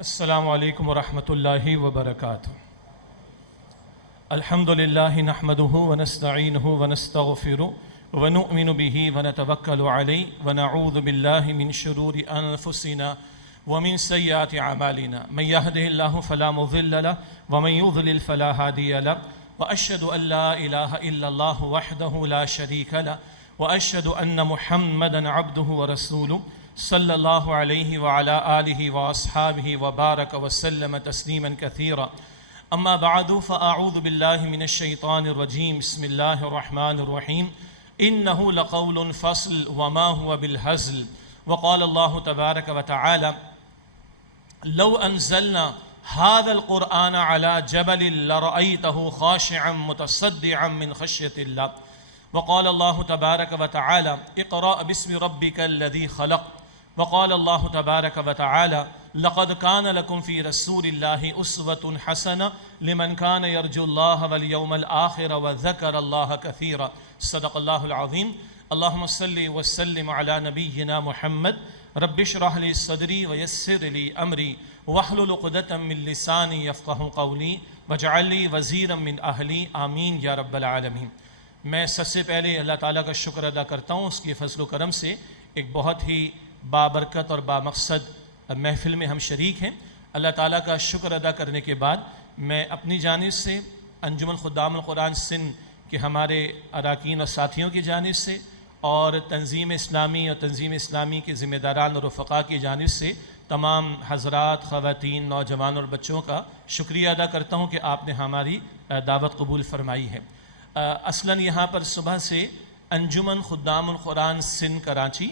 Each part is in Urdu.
السلام علیکم ورحمۃ اللہ وبرکاتہ۔ الحمد للہ نحمده ونستعینه ونستغفره ونؤمن به ونتوکل علیہ ونعوذ باللہ من شرور انفسنا ومن سیئات اعمالنا من يهده الله فلا مضل له ومن يضلل فلا هادي له واشهد ان لا اله الا الله وحده لا شريك له واشهد ان محمدا عبده ورسوله صلی اللہ علیہ وعلی آلہ واصحابہ وبارک وسلم تسلیما کثیرا اما بعد فاعوذ باللہ من الشیطان الرجیم بسم اللہ الرحمن الرحیم انہ لقول فصل وما هو بالہزل وقال اللہ تبارک وتعالی لو انزلنا هذا القرآن على جبل لرأيته خاشعا متصدعا من خشية الله وقال الله تبارك وتعالى اقرأ باسم ربك الذي خلق وقال الله تبارك وتعالى لقد كان لكم في رسول الله أسوة حسنة لمن كان يرجو الله واليوم الآخر وذكر الله كثيرا صدق الله العظيم اللهم صل وسلم على نبينا محمد رب اشرح لي صدري ويسر لي أمري واحلل عقدة من لساني يفقهوا قولي واجعل لي وزيرا من أهلي آمين يا رب العالمين۔ میں سب سے پہلے اللہ تعالیٰ کا شکر ادا کرتا ہوں اس کے فضل و کرم سے ایک بہت ہی بابرکت اور بامقصد محفل میں ہم شریک ہیں۔ اللہ تعالیٰ کا شکر ادا کرنے کے بعد میں اپنی جانب سے انجمن خدام القرآن سندھ کے ہمارے اراکین اور ساتھیوں کی جانب سے اور تنظیم اسلامی کے ذمہ داران اور رفقا کی جانب سے تمام حضرات، خواتین، نوجوان اور بچوں کا شکریہ ادا کرتا ہوں کہ آپ نے ہماری دعوت قبول فرمائی ہے۔ اصلاً یہاں پر صبح سے انجمن خدام القرآن سندھ کراچی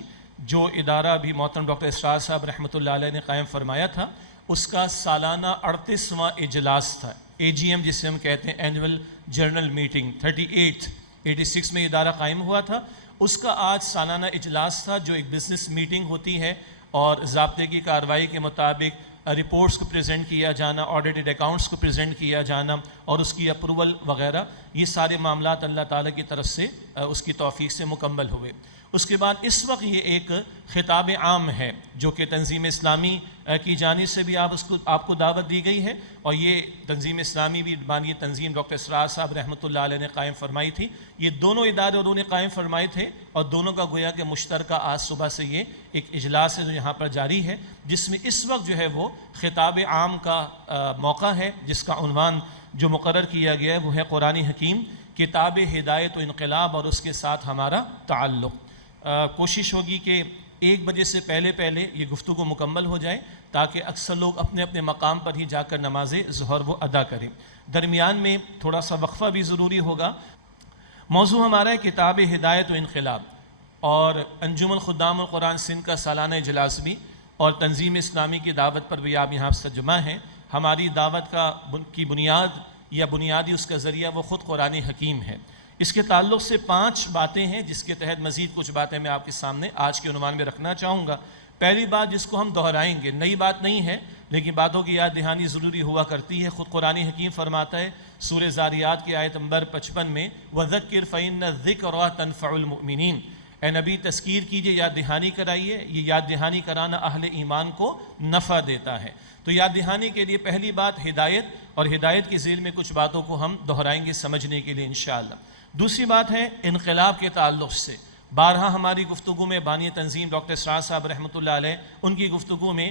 جو ادارہ بھی محترم ڈاکٹر اسرار صاحب رحمۃ اللہ علیہ نے قائم فرمایا تھا، اس کا سالانہ 38واں اجلاس تھا، AGM جسے ہم کہتے ہیں اینول جنرل میٹنگ 86 میں ادارہ قائم ہوا تھا۔ اس کا آج سالانہ اجلاس تھا جو ایک بزنس میٹنگ ہوتی ہے اور ضابطے کی کارروائی کے مطابق رپورٹس کو پریزنٹ کیا جانا، آڈیٹڈ اکاؤنٹس کو پریزنٹ کیا جانا اور اس کی اپروول وغیرہ، یہ سارے معاملات اللہ تعالیٰ کی طرف سے اس کی توفیق سے مکمل ہوئے۔ اس کے بعد اس وقت یہ ایک خطاب عام ہے جو کہ تنظیم اسلامی کی جانب سے بھی آپ کو دعوت دی گئی ہے اور یہ تنظیم اسلامی بھی بانی تنظیم ڈاکٹر اسرار صاحب رحمۃ اللہ علیہ نے قائم فرمائی تھی۔ یہ دونوں ادارے انہوں نے قائم فرمائے تھے اور دونوں کا گویا کہ مشترکہ آج صبح سے یہ ایک اجلاس ہے جو یہاں پر جاری ہے، جس میں اس وقت جو ہے وہ خطاب عام کا موقع ہے، جس کا عنوان جو مقرر کیا گیا ہے وہ ہے قرآن حکیم، کتاب ہدایت و انقلاب اور اس کے ساتھ ہمارا تعلق۔ کوشش ہوگی کہ 1 بجے سے پہلے یہ گفتگو مکمل ہو جائے تاکہ اکثر لوگ اپنے اپنے مقام پر ہی جا کر نماز ظہر وہ ادا کریں۔ درمیان میں تھوڑا سا وقفہ بھی ضروری ہوگا۔ موضوع ہمارا ہے کتاب ہدایت و انقلاب اور انجمن خدام القرآن سندھ کا سالانہ اجلاس بھی اور تنظیم اسلامی کی دعوت پر بھی آپ یہاں سے جمع ہیں۔ ہماری دعوت کی بنیاد یا بنیادی اس کا ذریعہ وہ خود قرآن حکیم ہے۔ اس کے تعلق سے 5 باتیں ہیں جس کے تحت مزید کچھ باتیں میں آپ کے سامنے آج کے عنوان میں رکھنا چاہوں گا۔ پہلی بات جس کو ہم دہرائیں گے، نئی بات نہیں ہے لیکن باتوں کی یاد دہانی ضروری ہوا کرتی ہے۔ خود قرآن حکیم فرماتا ہے سورہ زاریات کی آیت نمبر 55 میں وَذَكِّرْ فَإِنَّ الذِّكْرَىٰ تَنفَعُ الْمُؤْمِنِينَ، اے نبی تذکیر کیجئے، یاد دہانی کرائیے، یہ یاد دہانی کرانا اہل ایمان کو نفع دیتا ہے۔ تو یاد دہانی کے لیے پہلی بات ہدایت، اور ہدایت کے ذیل میں کچھ باتوں کو ہم دہرائیں گے سمجھنے کے لیے انشاءاللہ۔ دوسری بات ہے انقلاب کے تعلق سے، بارہا ہماری گفتگو میں بانی تنظیم ڈاکٹر اسرار صاحب رحمۃ اللہ علیہ ان کی گفتگو میں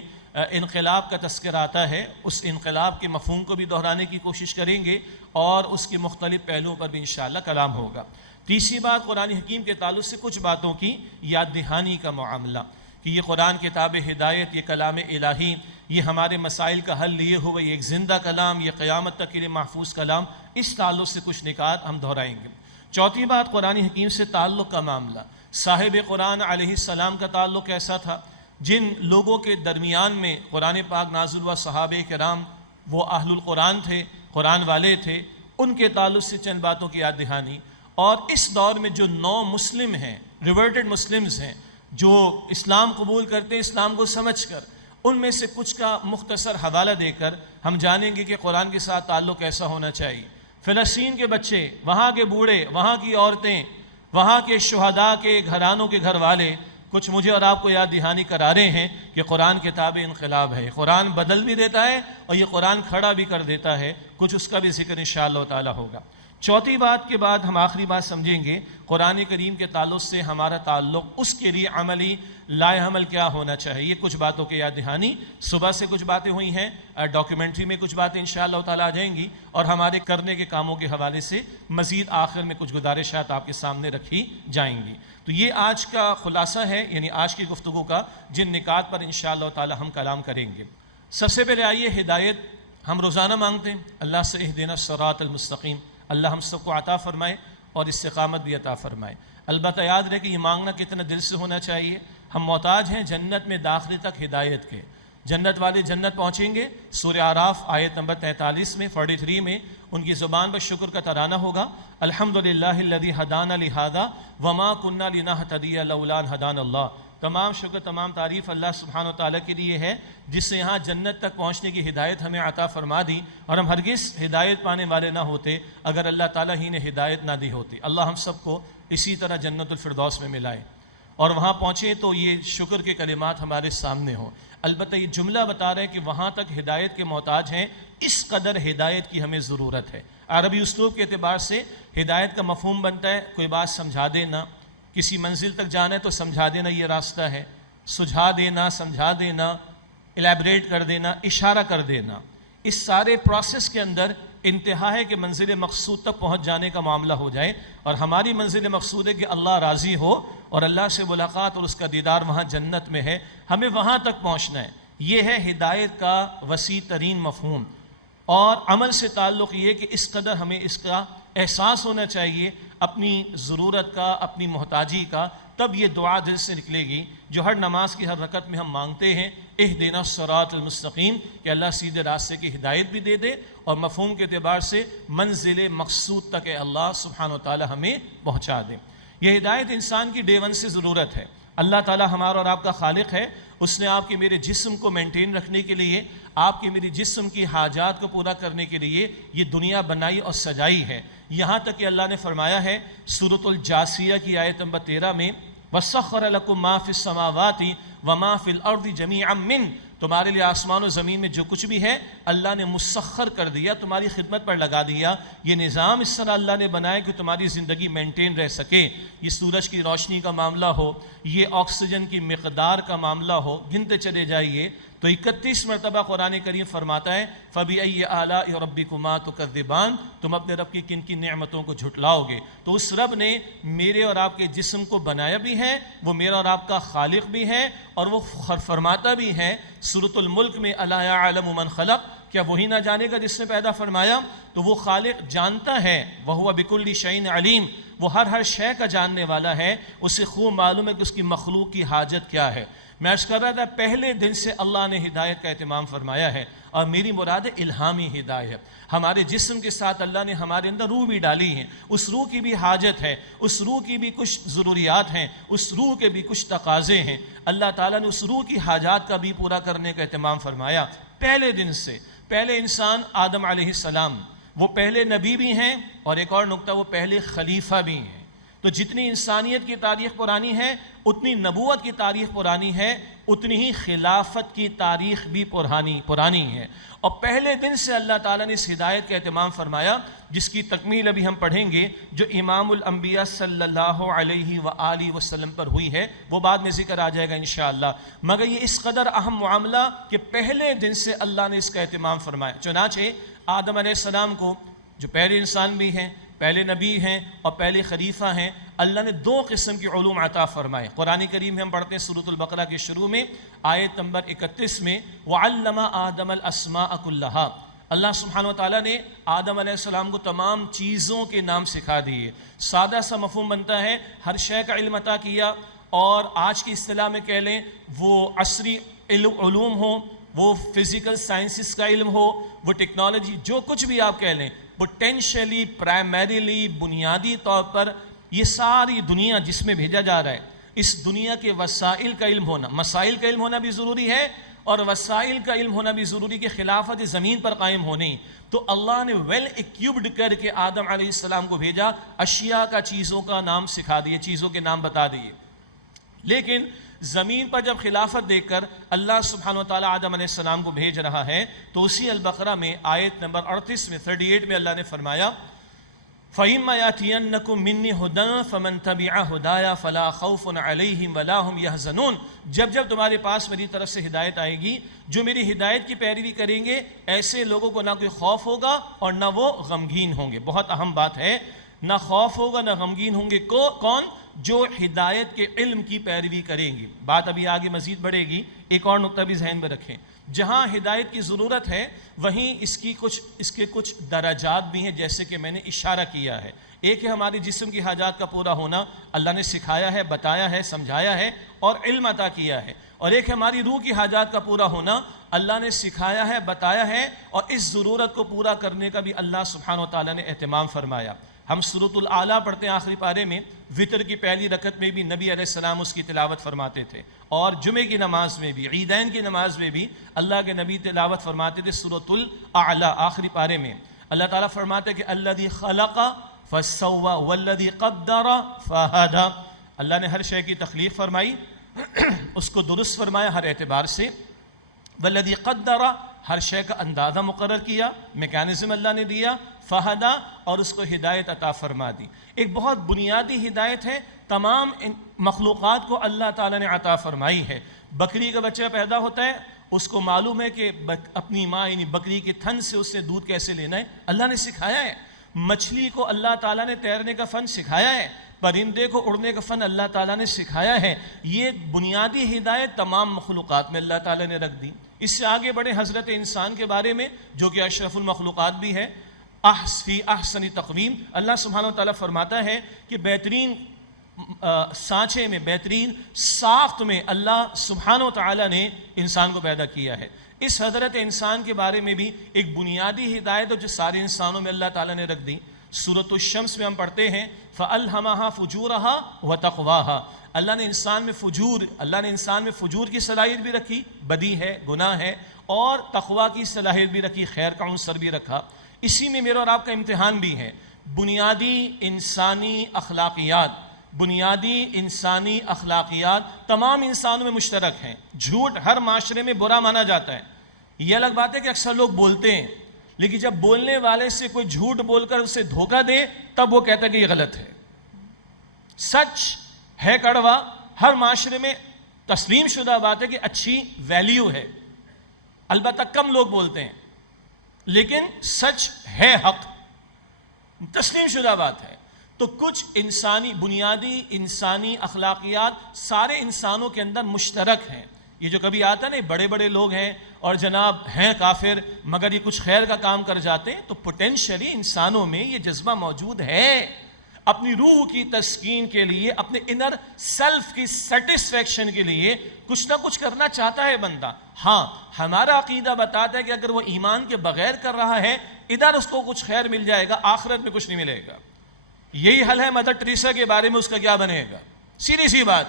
انقلاب کا تذکرہ آتا ہے۔ اس انقلاب کے مفہوم کو بھی دہرانے کی کوشش کریں گے اور اس کے مختلف پہلوؤں پر بھی انشاءاللہ کلام ہوگا۔ تیسری بات قرآن حکیم کے تعلق سے کچھ باتوں کی یاد دہانی کا معاملہ کہ یہ قرآن کتاب ہدایت، یہ کلام الہی، یہ ہمارے مسائل کا حل لیے ہوئے یہ ایک زندہ کلام، یہ قیامت تک کے لیے محفوظ کلام، اس تعلق سے کچھ نکات ہم دہرائیں گے۔ چوتھی بات قرآن حکیم سے تعلق کا معاملہ، صاحب قرآن علیہ السلام کا تعلق کیسا تھا، جن لوگوں کے درمیان میں قرآن پاک نازل ہوا صحابہ کرام وہ اہل القرآن تھے، قرآن والے تھے، ان کے تعلق سے چند باتوں کی یاد دہانی، اور اس دور میں جو نو مسلم ہیں، ریورٹڈ مسلمز ہیں، جو اسلام قبول کرتے ہیں اسلام کو سمجھ کر، ان میں سے کچھ کا مختصر حوالہ دے کر ہم جانیں گے کہ قرآن کے ساتھ تعلق کیسا ہونا چاہیے۔ فلسطین کے بچے، وہاں کے بوڑھے، وہاں کی عورتیں، وہاں کے شہداء کے گھرانوں کے گھر والے کچھ مجھے اور آپ کو یاد دہانی کرا رہے ہیں کہ قرآن کتاب انقلاب ہے، قرآن بدل بھی دیتا ہے اور یہ قرآن کھڑا بھی کر دیتا ہے، کچھ اس کا بھی ذکر انشاءاللہ تعالی ہوگا۔ چوتھی بات کے بعد ہم آخری بات سمجھیں گے قرآن کریم کے تعلق سے ہمارا تعلق، اس کے لیے عملی لائے عمل کیا ہونا چاہیے۔ کچھ باتوں کے یاد دہانی، صبح سے کچھ باتیں ہوئی ہیں، ڈاکیومنٹری میں کچھ باتیں انشاءاللہ تعالی آ جائیں گی، اور ہمارے کرنے کے کاموں کے حوالے سے مزید آخر میں کچھ گزارشات آپ کے سامنے رکھی جائیں گی۔ تو یہ آج کا خلاصہ ہے، یعنی آج کی گفتگو کا، جن نکات پر انشاءاللہ تعالی ہم کلام کریں گے۔ سب سے پہلے آئیے، ہدایت ہم روزانہ مانگتے ہیں اللہ سے، اہدنا الصراط المستقیم، اللہ ہم سب کو عطا فرمائے اور استقامت بھی عطا فرمائے۔ البتہ یاد رہے کہ یہ مانگنا کتنا دل سے ہونا چاہیے۔ ہم محتاج ہیں جنت میں داخلے تک ہدایت کے۔ جنت والے جنت پہنچیں گے، سورہ اعراف آیت نمبر 43 میں 43 میں ان کی زبان پر شکر کا ترانہ ہوگا، الحمدللہ الذی ہدانا لہذا وما کننا لنہتدی لولا ان ہدانا اللہ۔ تمام شکر، تمام تعریف اللہ سبحانہ وتعالیٰ کے لیے ہے جس نے یہاں جنت تک پہنچنے کی ہدایت ہمیں عطا فرما دی، اور ہم ہرگز ہدایت پانے والے نہ ہوتے اگر اللہ تعالیٰ ہی نے ہدایت نہ دی ہوتی۔ اللہ ہم سب کو اسی طرح جنت الفردوس میں ملائے اور وہاں پہنچے تو یہ شکر کے کلمات ہمارے سامنے ہوں۔ البتہ یہ جملہ بتا رہے کہ وہاں تک ہدایت کے محتاج ہیں، اس قدر ہدایت کی ہمیں ضرورت ہے۔ عربی اسلوب کے اعتبار سے ہدایت کا مفہوم بنتا ہے کوئی بات سمجھا دینا، کسی منزل تک جانا ہے تو سمجھا دینا یہ راستہ ہے، سجھا دینا، سمجھا دینا، الیبریٹ کر دینا، اشارہ کر دینا۔ اس سارے پروسیس کے اندر انتہا ہے کہ منزل مقصود تک پہنچ جانے کا معاملہ ہو جائے، اور ہماری منزل مقصود ہے کہ اللہ راضی ہو اور اللہ سے ملاقات اور اس کا دیدار وہاں جنت میں ہے، ہمیں وہاں تک پہنچنا ہے۔ یہ ہے ہدایت کا وسیع ترین مفہوم، اور عمل سے تعلق یہ کہ اس قدر ہمیں اس کا احساس ہونا چاہیے اپنی ضرورت کا، اپنی محتاجی کا، تب یہ دعا دل سے نکلے گی جو ہر نماز کی ہر رکعت میں ہم مانگتے ہیں، اہدنا الصراط المستقیم، کہ اللہ سیدھے راستے کی ہدایت بھی دے دے اور مفہوم کے اعتبار سے منزل مقصود تک اللہ سبحانہ و تعالی ہمیں پہنچا دے۔ یہ ہدایت انسان کی ڈے ون سے ضرورت ہے۔ اللہ تعالی ہمارا اور آپ کا خالق ہے، اس نے آپ کے میرے جسم کو مینٹین رکھنے کے لیے، آپ کے میری جسم کی حاجات کو پورا کرنے کے لیے یہ دنیا بنائی اور سجائی ہے۔ یہاں تک کہ اللہ نے فرمایا ہے سورۃ الجاثیہ کی آیت نمبر 13 میں، وَسَخَّرَ لَكُم مَّا فِي السَّمَاوَاتِ وَمَا فِي الْأَرْضِ جَمِيعًا مِّنْهُ، تمہارے لیے آسمان و زمین میں جو کچھ بھی ہے اللہ نے مسخر کر دیا، تمہاری خدمت پر لگا دیا۔ یہ نظام اس طرح اللہ نے بنایا کہ تمہاری زندگی مینٹین رہ سکے۔ یہ سورج کی روشنی کا معاملہ ہو، یہ آکسیجن کی مقدار کا معاملہ ہو، گنتے چلے جائیے تو 31 مرتبہ قرآن کریم فرماتا ہے فَبِأَيِّ آلَاءِ رَبِّكُمَا تُكَذِّبَانِ، تم اپنے رب کی کن کن نعمتوں کو جھٹلاؤ گے۔ تو اس رب نے میرے اور آپ کے جسم کو بنایا بھی ہے، وہ میرا اور آپ کا خالق بھی ہے، اور وہ فرماتا بھی ہے سورۃ الملک میں اَلَا يَعْلَمُ مَنْ خَلَقَ، کیا وہی نہ جانے گا جس نے پیدا فرمایا؟ تو وہ خالق جانتا ہے، وَهُوَ بِكُلِّ شَيْءٍ عَلِيمٌ، وہ ہر شے کا جاننے والا ہے، اسے خوب معلوم ہے کہ اس کی مخلوق کی حاجت کیا ہے۔ میں عرض کر رہا تھا پہلے دن سے اللہ نے ہدایت کا اہتمام فرمایا ہے، اور میری مراد الہامی ہدایت۔ ہمارے جسم کے ساتھ اللہ نے ہمارے اندر روح بھی ڈالی ہے، اس روح کی بھی حاجت ہے، اس روح کی بھی کچھ ضروریات ہیں، اس روح کے بھی کچھ تقاضے ہیں۔ اللہ تعالیٰ نے اس روح کی حاجات کا بھی پورا کرنے کا اہتمام فرمایا پہلے دن سے۔ پہلے انسان آدم علیہ السلام، وہ پہلے نبی بھی ہیں، اور ایک اور نقطہ، وہ پہلے خلیفہ بھی ہیں۔ تو جتنی انسانیت کی تاریخ پرانی ہے اتنی نبوت کی تاریخ پرانی ہے، اتنی ہی خلافت کی تاریخ بھی پرانی ہے۔ اور پہلے دن سے اللہ تعالیٰ نے اس ہدایت کا اہتمام فرمایا، جس کی تکمیل ابھی ہم پڑھیں گے، جو امام الانبیاء صلی اللہ علیہ وآلہ وسلم پر ہوئی ہے، وہ بعد میں ذکر آ جائے گا انشاءاللہ۔ مگر یہ اس قدر اہم معاملہ کہ پہلے دن سے اللہ نے اس کا اہتمام فرمایا۔ چنانچہ آدم علیہ السلام کو، جو پہلے انسان بھی ہیں، پہلے نبی ہیں اور پہلے خلیفہ ہیں، اللہ نے 2 قسم کی علوم عطا فرمائے۔ قرآن کریم میں ہم پڑھتے ہیں سورۃ البقرہ کے شروع میں آیت نمبر 31 میں، وَعَلَّمَ آدَمَ الْأَسْمَاءَ كُلَّهَا، اللہ سبحانہ وتعالیٰ نے آدم علیہ السلام کو تمام چیزوں کے نام سکھا دیے۔ سادہ سا مفہوم بنتا ہے، ہر شے کا علم عطا کیا، اور آج کی اصطلاح میں کہہ لیں وہ عصری علوم ہو، وہ فزیکل سائنسز کا علم ہو، وہ ٹیکنالوجی، جو کچھ بھی آپ کہہ لیں، پوٹینشلی، پرائمریلی، بنیادی طور پر یہ ساری دنیا جس میں بھیجا جا رہا ہے، اس دنیا کے وسائل کا علم ہونا، مسائل کا علم ہونا بھی ضروری ہے، اور وسائل کا علم ہونا بھی ضروری کہ خلافت زمین پر قائم ہونی۔ تو اللہ نے ویل ایکیوبڈ کر کے آدم علیہ السلام کو بھیجا، اشیاء کا، چیزوں کا نام سکھا دیے، چیزوں کے نام بتا دیے۔ لیکن زمین پر جب خلافت دے کر اللہ سبحانہ وتعالی آدم علیہ السلام کو بھیج رہا ہے تو اسی البقرہ میں آیت نمبر 38 میں 38 میں اللہ نے فرمایا فَإِمَّا يَأْتِيَنَّكُم مِّنِّي هُدًى فَمَن تَبِعَ هُدَايَ فَلَا خَوْفٌ عَلَيْهِمْ وَلَا هُمْ يَحْزَنُونَ جب تمہارے پاس میری طرف سے ہدایت آئے گی، جو میری ہدایت کی پیروی کریں گے ایسے لوگوں کو نہ کوئی خوف ہوگا اور نہ وہ غمگین ہوں گے۔ بہت اہم بات ہے، نہ خوف ہوگا نہ غمگین ہوں گے کون؟ جو ہدایت کے علم کی پیروی کریں گے۔ بات ابھی آگے مزید بڑھے گی، ایک اور نقطہ بھی ذہن میں رکھیں، جہاں ہدایت کی ضرورت ہے وہیں اس کے کچھ درجات بھی ہیں، جیسے کہ میں نے اشارہ کیا ہے۔ ایک ہے ہماری جسم کی حاجات کا پورا ہونا، اللہ نے سکھایا ہے، بتایا ہے، سمجھایا ہے اور علم عطا کیا ہے، اور ایک ہے ہماری روح کی حاجات کا پورا ہونا، اللہ نے سکھایا ہے، بتایا ہے، اور اس ضرورت کو پورا کرنے کا بھی اللہ سبحانہ وتعالی نے اہتمام فرمایا۔ ہم سورۃ الاعلیٰ پڑھتے ہیں آخری پارے میں، وطر کی پہلی رکعت میں بھی نبی علیہ السلام اس کی تلاوت فرماتے تھے، اور جمعے کی نماز میں بھی، عیدین کی نماز میں بھی اللہ کے نبی تلاوت فرماتے تھے سورۃ الاعلیٰ آخری پارے میں۔ اللہ تعالیٰ فرماتے کہ الذی خلق فسوى والذی قدر فہدی، اللہ نے ہر شے کی تخلیق فرمائی، اس کو درست فرمایا ہر اعتبار سے، والذی قدر، ہر شے کا اندازہ مقرر کیا، میکانزم اللہ نے دیا، فہدا، اور اس کو ہدایت عطا فرما دی۔ ایک بہت بنیادی ہدایت ہے، تمام مخلوقات کو اللہ تعالیٰ نے عطا فرمائی ہے۔ بکری کا بچہ پیدا ہوتا ہے، اس کو معلوم ہے کہ اپنی ماں یعنی بکری کے تھن سے اس سے دودھ کیسے لینا ہے، اللہ نے سکھایا ہے۔ مچھلی کو اللہ تعالیٰ نے تیرنے کا فن سکھایا ہے، پرندے کو اڑنے کا فن اللہ تعالیٰ نے سکھایا ہے۔ یہ بنیادی ہدایت تمام مخلوقات میں اللہ تعالیٰ نے رکھ دی۔ اس سے آگے بڑھے حضرت انسان کے بارے میں، جو کہ اشرف المخلوقات بھی ہے، فی احسن تقویم، اللہ سبحانہ وتعالیٰ فرماتا ہے کہ بہترین سانچے میں، بہترین ساخت میں اللہ سبحانہ وتعالیٰ نے انسان کو پیدا کیا ہے۔ اس حضرت انسان کے بارے میں بھی ایک بنیادی ہدایت جو سارے انسانوں میں اللہ تعالیٰ نے رکھ دی۔ سورۃ الشمس میں ہم پڑھتے ہیں فَأَلْهَمَهَا فُجُورَهَا وَتَقْوَاهَا، اللہ نے انسان میں فجور کی صلاحیت بھی رکھی، بدی ہے، گناہ ہے، اور تقویٰ کی صلاحیت بھی رکھی، خیر کا عنصر بھی رکھا۔ اسی میں میرا اور آپ کا امتحان بھی ہے۔ بنیادی انسانی اخلاقیات تمام انسانوں میں مشترک ہیں۔ جھوٹ ہر معاشرے میں برا مانا جاتا ہے، یہ الگ بات ہے کہ اکثر لوگ بولتے ہیں، لیکن جب بولنے والے سے کوئی جھوٹ بول کر اسے دھوکہ دے تب وہ کہتا ہے کہ یہ غلط ہے۔ سچ ہے کڑوا، ہر معاشرے میں تسلیم شدہ بات ہے کہ اچھی ویلیو ہے، البتہ کم لوگ بولتے ہیں، لیکن سچ ہے، حق تسلیم شدہ بات ہے۔ تو کچھ بنیادی انسانی اخلاقیات سارے انسانوں کے اندر مشترک ہیں۔ یہ جو کبھی آتا ہے نا، بڑے بڑے لوگ ہیں اور جناب ہیں کافر مگر یہ کچھ خیر کا کام کر جاتے ہیں، تو پوٹینشلی انسانوں میں یہ جذبہ موجود ہے۔ اپنی روح کی تسکین کے لیے، اپنے انر سیلف کی سیٹسفیکشن کے لیے کچھ نہ کچھ کرنا چاہتا ہے بندہ۔ ہاں، ہمارا عقیدہ بتاتا ہے کہ اگر وہ ایمان کے بغیر کر رہا ہے، ادھر اس کو کچھ خیر مل جائے گا، آخرت میں کچھ نہیں ملے گا۔ یہی حل ہے مدر ٹریسا کے بارے میں، اس کا کیا بنے گا؟ سیدھی سی بات،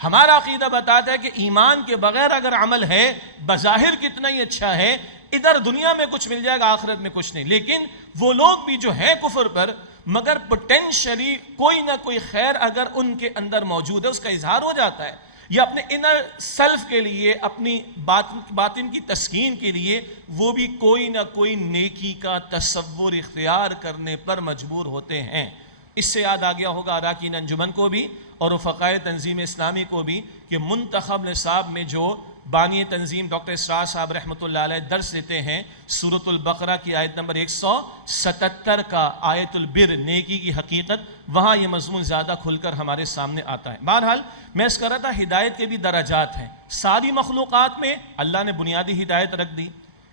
ہمارا عقیدہ بتاتا ہے کہ ایمان کے بغیر اگر عمل ہے، بظاہر کتنا ہی اچھا ہے، ادھر دنیا میں کچھ مل جائے گا، آخرت میں کچھ نہیں۔ لیکن وہ لوگ بھی جو ہیں کفر پر، مگر پوٹینشلی کوئی نہ کوئی خیر اگر ان کے اندر موجود ہے، اس کا اظہار ہو جاتا ہے، یا اپنے انر سیلف کے لیے، اپنی باطن کی تسکین کے لیے وہ بھی کوئی نہ کوئی نیکی کا تصور اختیار کرنے پر مجبور ہوتے ہیں۔ اس سے یاد آ گیا ہوگا اراکین انجمن کو بھی اور رفقائے تنظیم اسلامی کو بھی کہ منتخب نصاب میں جو بانی تنظیم ڈاکٹر اسرار صاحب رحمۃ اللہ علیہ درس دیتے ہیں، سورۃ البقرہ کی آیت نمبر 177 کا آیت البر، نیکی کی حقیقت، وہاں یہ مضمون زیادہ کھل کر ہمارے سامنے آتا ہے۔ بہرحال میں اس کر رہا تھا، ہدایت کے بھی درجات ہیں۔ ساری مخلوقات میں اللہ نے بنیادی ہدایت رکھ دی،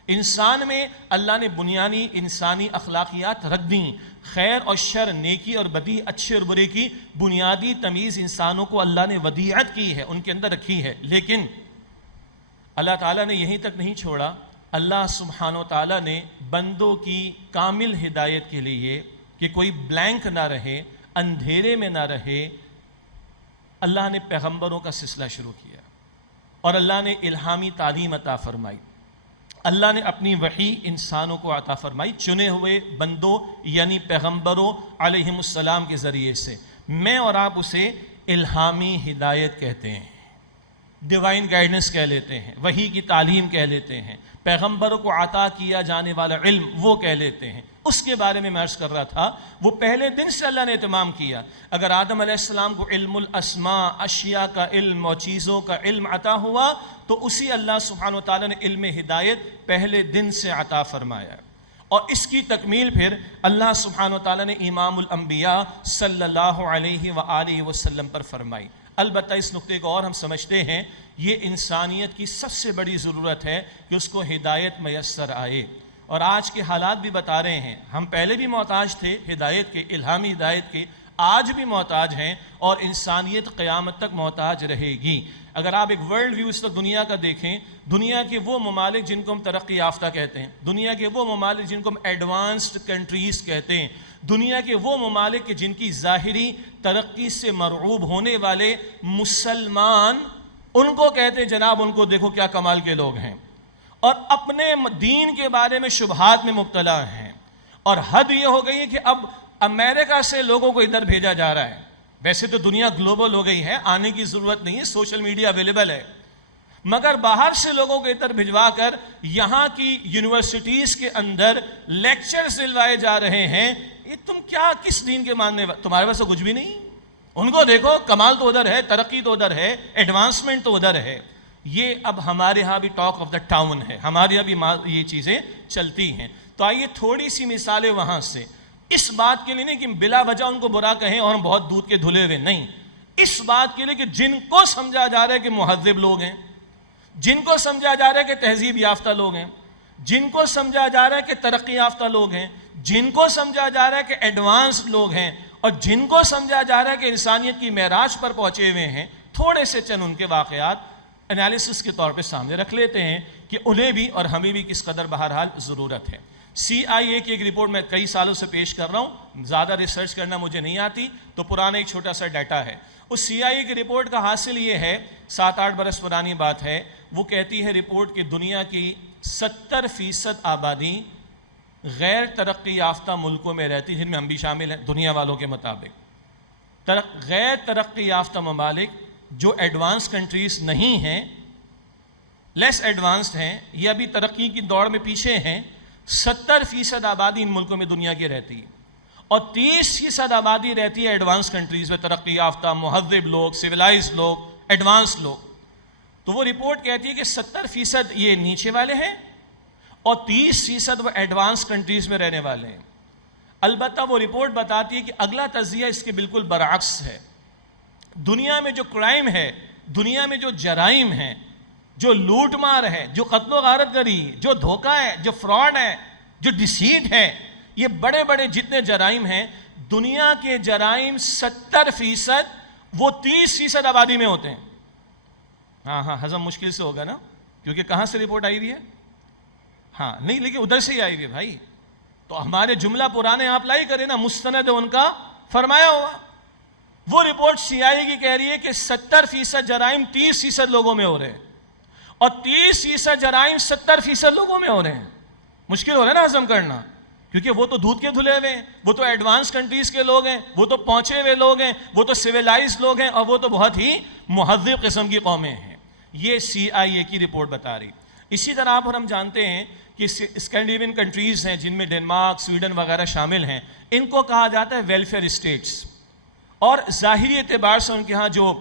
انسان میں اللہ نے بنیادی انسانی اخلاقیات رکھ دیں، خیر اور شر، نیکی اور بدی، اچھے اور برے کی بنیادی تمیز انسانوں کو اللہ نے ودیعت کی ہے، ان کے اندر رکھی ہے۔ لیکن اللہ تعالیٰ نے یہیں تک نہیں چھوڑا، اللہ سبحانہ وتعالیٰ نے بندوں کی کامل ہدایت کے لیے کہ کوئی بلینک نہ رہے، اندھیرے میں نہ رہے، اللہ نے پیغمبروں کا سلسلہ شروع کیا اور اللہ نے الہامی تعلیم عطا فرمائی۔ اللہ نے اپنی وحی انسانوں کو عطا فرمائی، چنے ہوئے بندوں یعنی پیغمبروں علیہم السلام کے ذریعے سے۔ میں اور آپ اسے الہامی ہدایت کہتے ہیں، ڈیوائن گائیڈنس کہہ لیتے ہیں، وحی کی تعلیم کہہ لیتے ہیں، پیغمبروں کو عطا کیا جانے والا علم وہ کہہ لیتے ہیں. اس کے بارے میں عرض کر رہا تھا، وہ پہلے دن سے اللہ نے اہتمام کیا. اگر آدم علیہ السلام کو علم الاسماء، اشیاء کا علم اور چیزوں کا علم عطا ہوا، تو اسی اللہ سبحانہ و تعالیٰ نے علم ہدایت پہلے دن سے عطا فرمایا. اور اس کی تکمیل پھر اللہ سبحانہ و تعالیٰ نے امام الانبیاء صلی اللہ علیہ وآلہ وسلم پر فرمائی. البتہ اس نقطے کو اور ہم سمجھتے ہیں، یہ انسانیت کی سب سے بڑی ضرورت ہے کہ اس کو ہدایت میسر آئے. اور آج کے حالات بھی بتا رہے ہیں، ہم پہلے بھی محتاج تھے ہدایت کے، الہامی ہدایت کے، آج بھی محتاج ہیں، اور انسانیت قیامت تک محتاج رہے گی. اگر آپ ایک ورلڈ ویو اس وقت دنیا کا دیکھیں، دنیا کے وہ ممالک جن کو ہم ترقی یافتہ کہتے ہیں، دنیا کے وہ ممالک جن کو ہم ایڈوانسڈ کنٹریز کہتے ہیں، دنیا کے وہ ممالک جن کی ظاہری ترقی سے مرعوب ہونے والے مسلمان، ان کو کہتے ہیں جناب ان کو دیکھو کیا کمال کے لوگ ہیں، اور اپنے دین کے بارے میں شبہات میں مبتلا ہیں. اور حد یہ ہو گئی ہے کہ اب امریکہ سے لوگوں کو ادھر بھیجا جا رہا ہے. ویسے تو دنیا گلوبل ہو گئی ہے، آنے کی ضرورت نہیں ہے، سوشل میڈیا اویلیبل ہے، مگر باہر سے لوگوں کو ادھر بھجوا کر یہاں کی یونیورسٹیز کے اندر لیکچرز دلوائے جا رہے ہیں. یہ تم کیا کس دین کے ماننے والے، تمہارے پاس تو کچھ بھی نہیں. ان کو دیکھو کمال تو ادھر ہے، ترقی تو ادھر ہے، ایڈوانسمنٹ تو ادھر ہے. یہ اب ہمارے ہاں بھی ٹاک آف دا ٹاؤن ہے، ہمارے یہاں بھی یہ چیزیں چلتی ہیں. تو آئیے تھوڑی سی مثالیں وہاں سے، اس بات کے لیے نہیں کہ بلا وجہ ان کو برا کہیں اور ہم بہت دودھ کے دھلے ہوئے، نہیں، اس بات کے لیے کہ جن کو سمجھا جا رہا ہے کہ مہذب لوگ ہیں، جن کو سمجھا جا رہا ہے کہ تہذیب یافتہ لوگ ہیں، جن کو سمجھا جا رہا ہے کہ ترقی یافتہ لوگ ہیں، جن کو سمجھا جا رہا ہے کہ ایڈوانس لوگ ہیں، اور جن کو سمجھا جا رہا ہے کہ انسانیت کی معراج پر پہنچے ہوئے ہیں، تھوڑے سے چند ان کے واقعات انالیسس کے طور پہ سامنے رکھ لیتے ہیں کہ انہیں بھی اور ہمیں بھی کس قدر بہرحال ضرورت ہے. CIA کی ایک رپورٹ میں کئی سالوں سے پیش کر رہا ہوں، زیادہ ریسرچ کرنا مجھے نہیں آتی، تو پرانا ایک چھوٹا سا ڈیٹا ہے. اس CIA کی رپورٹ کا حاصل یہ ہے، 7-8 برس پرانی بات ہے، وہ کہتی ہے رپورٹ کہ دنیا کی 70% آبادی غیر ترقی یافتہ ملکوں میں رہتی، جن میں ہم بھی شامل ہیں دنیا والوں کے مطابق. غیر ترقی یافتہ ممالک جو ایڈوانس کنٹریز نہیں ہیں، لیس ایڈوانسڈ ہیں، یا ابھی ترقی کی دوڑ میں پیچھے ہیں، 70% آبادی ان ملکوں میں دنیا کی رہتی ہے، اور 30% آبادی رہتی ہے ایڈوانس کنٹریز میں، ترقی یافتہ مہذب لوگ، سویلائز لوگ، ایڈوانس لوگ. تو وہ رپورٹ کہتی ہے کہ 70% یہ نیچے والے ہیں اور 30% وہ ایڈوانس کنٹریز میں رہنے والے ہیں. البتہ وہ رپورٹ بتاتی ہے کہ اگلا تجزیہ اس کے بالکل برعکس ہے. دنیا میں جو کرائم ہے، دنیا میں جو جرائم ہیں، جو لوٹ مار ہے، جو قتل و غارت گری، جو دھوکہ ہے، جو فراڈ ہے، جو ڈیسیٹ ہے، یہ بڑے بڑے جتنے جرائم ہیں، دنیا کے جرائم 70% وہ 30% آبادی میں ہوتے ہیں. ہاں ہضم مشکل سے ہوگا نا، کیونکہ کہاں سے رپورٹ آئی ہوئی ہے؟ ہاں نہیں، لیکن ادھر سے ہی آئی ہوئی ہے بھائی. تو ہمارے جملہ پرانے آپ لائی کریں نا، مستند ان کا فرمایا ہوا. وہ رپورٹ CIA کی کہہ رہی ہے کہ 70% جرائم 30% لوگوں میں ہو رہے ہیں، اور 30% جرائم 70% لوگوں میں ہو رہے ہیں. مشکل ہو رہا ہے نا ہضم کرنا، کیونکہ وہ تو دودھ کے دھلے ہوئے ہیں، وہ تو ایڈوانس کنٹریز کے لوگ ہیں، وہ تو پہنچے ہوئے لوگ ہیں، وہ تو سویلائز لوگ ہیں، اور وہ تو بہت ہی مہذب قسم کی قومیں ہیں. یہ CIA کی رپورٹ بتا رہی. اسی طرح پر ہم جانتے ہیں کہ اسکینڈینیوین کنٹریز ہیں جن میں ڈنمارک، سویڈن وغیرہ شامل ہیں، ان کو کہا جاتا ہے ویلفیئر اسٹیٹس، اور ظاہری اعتبار سے ان کے ہاں جو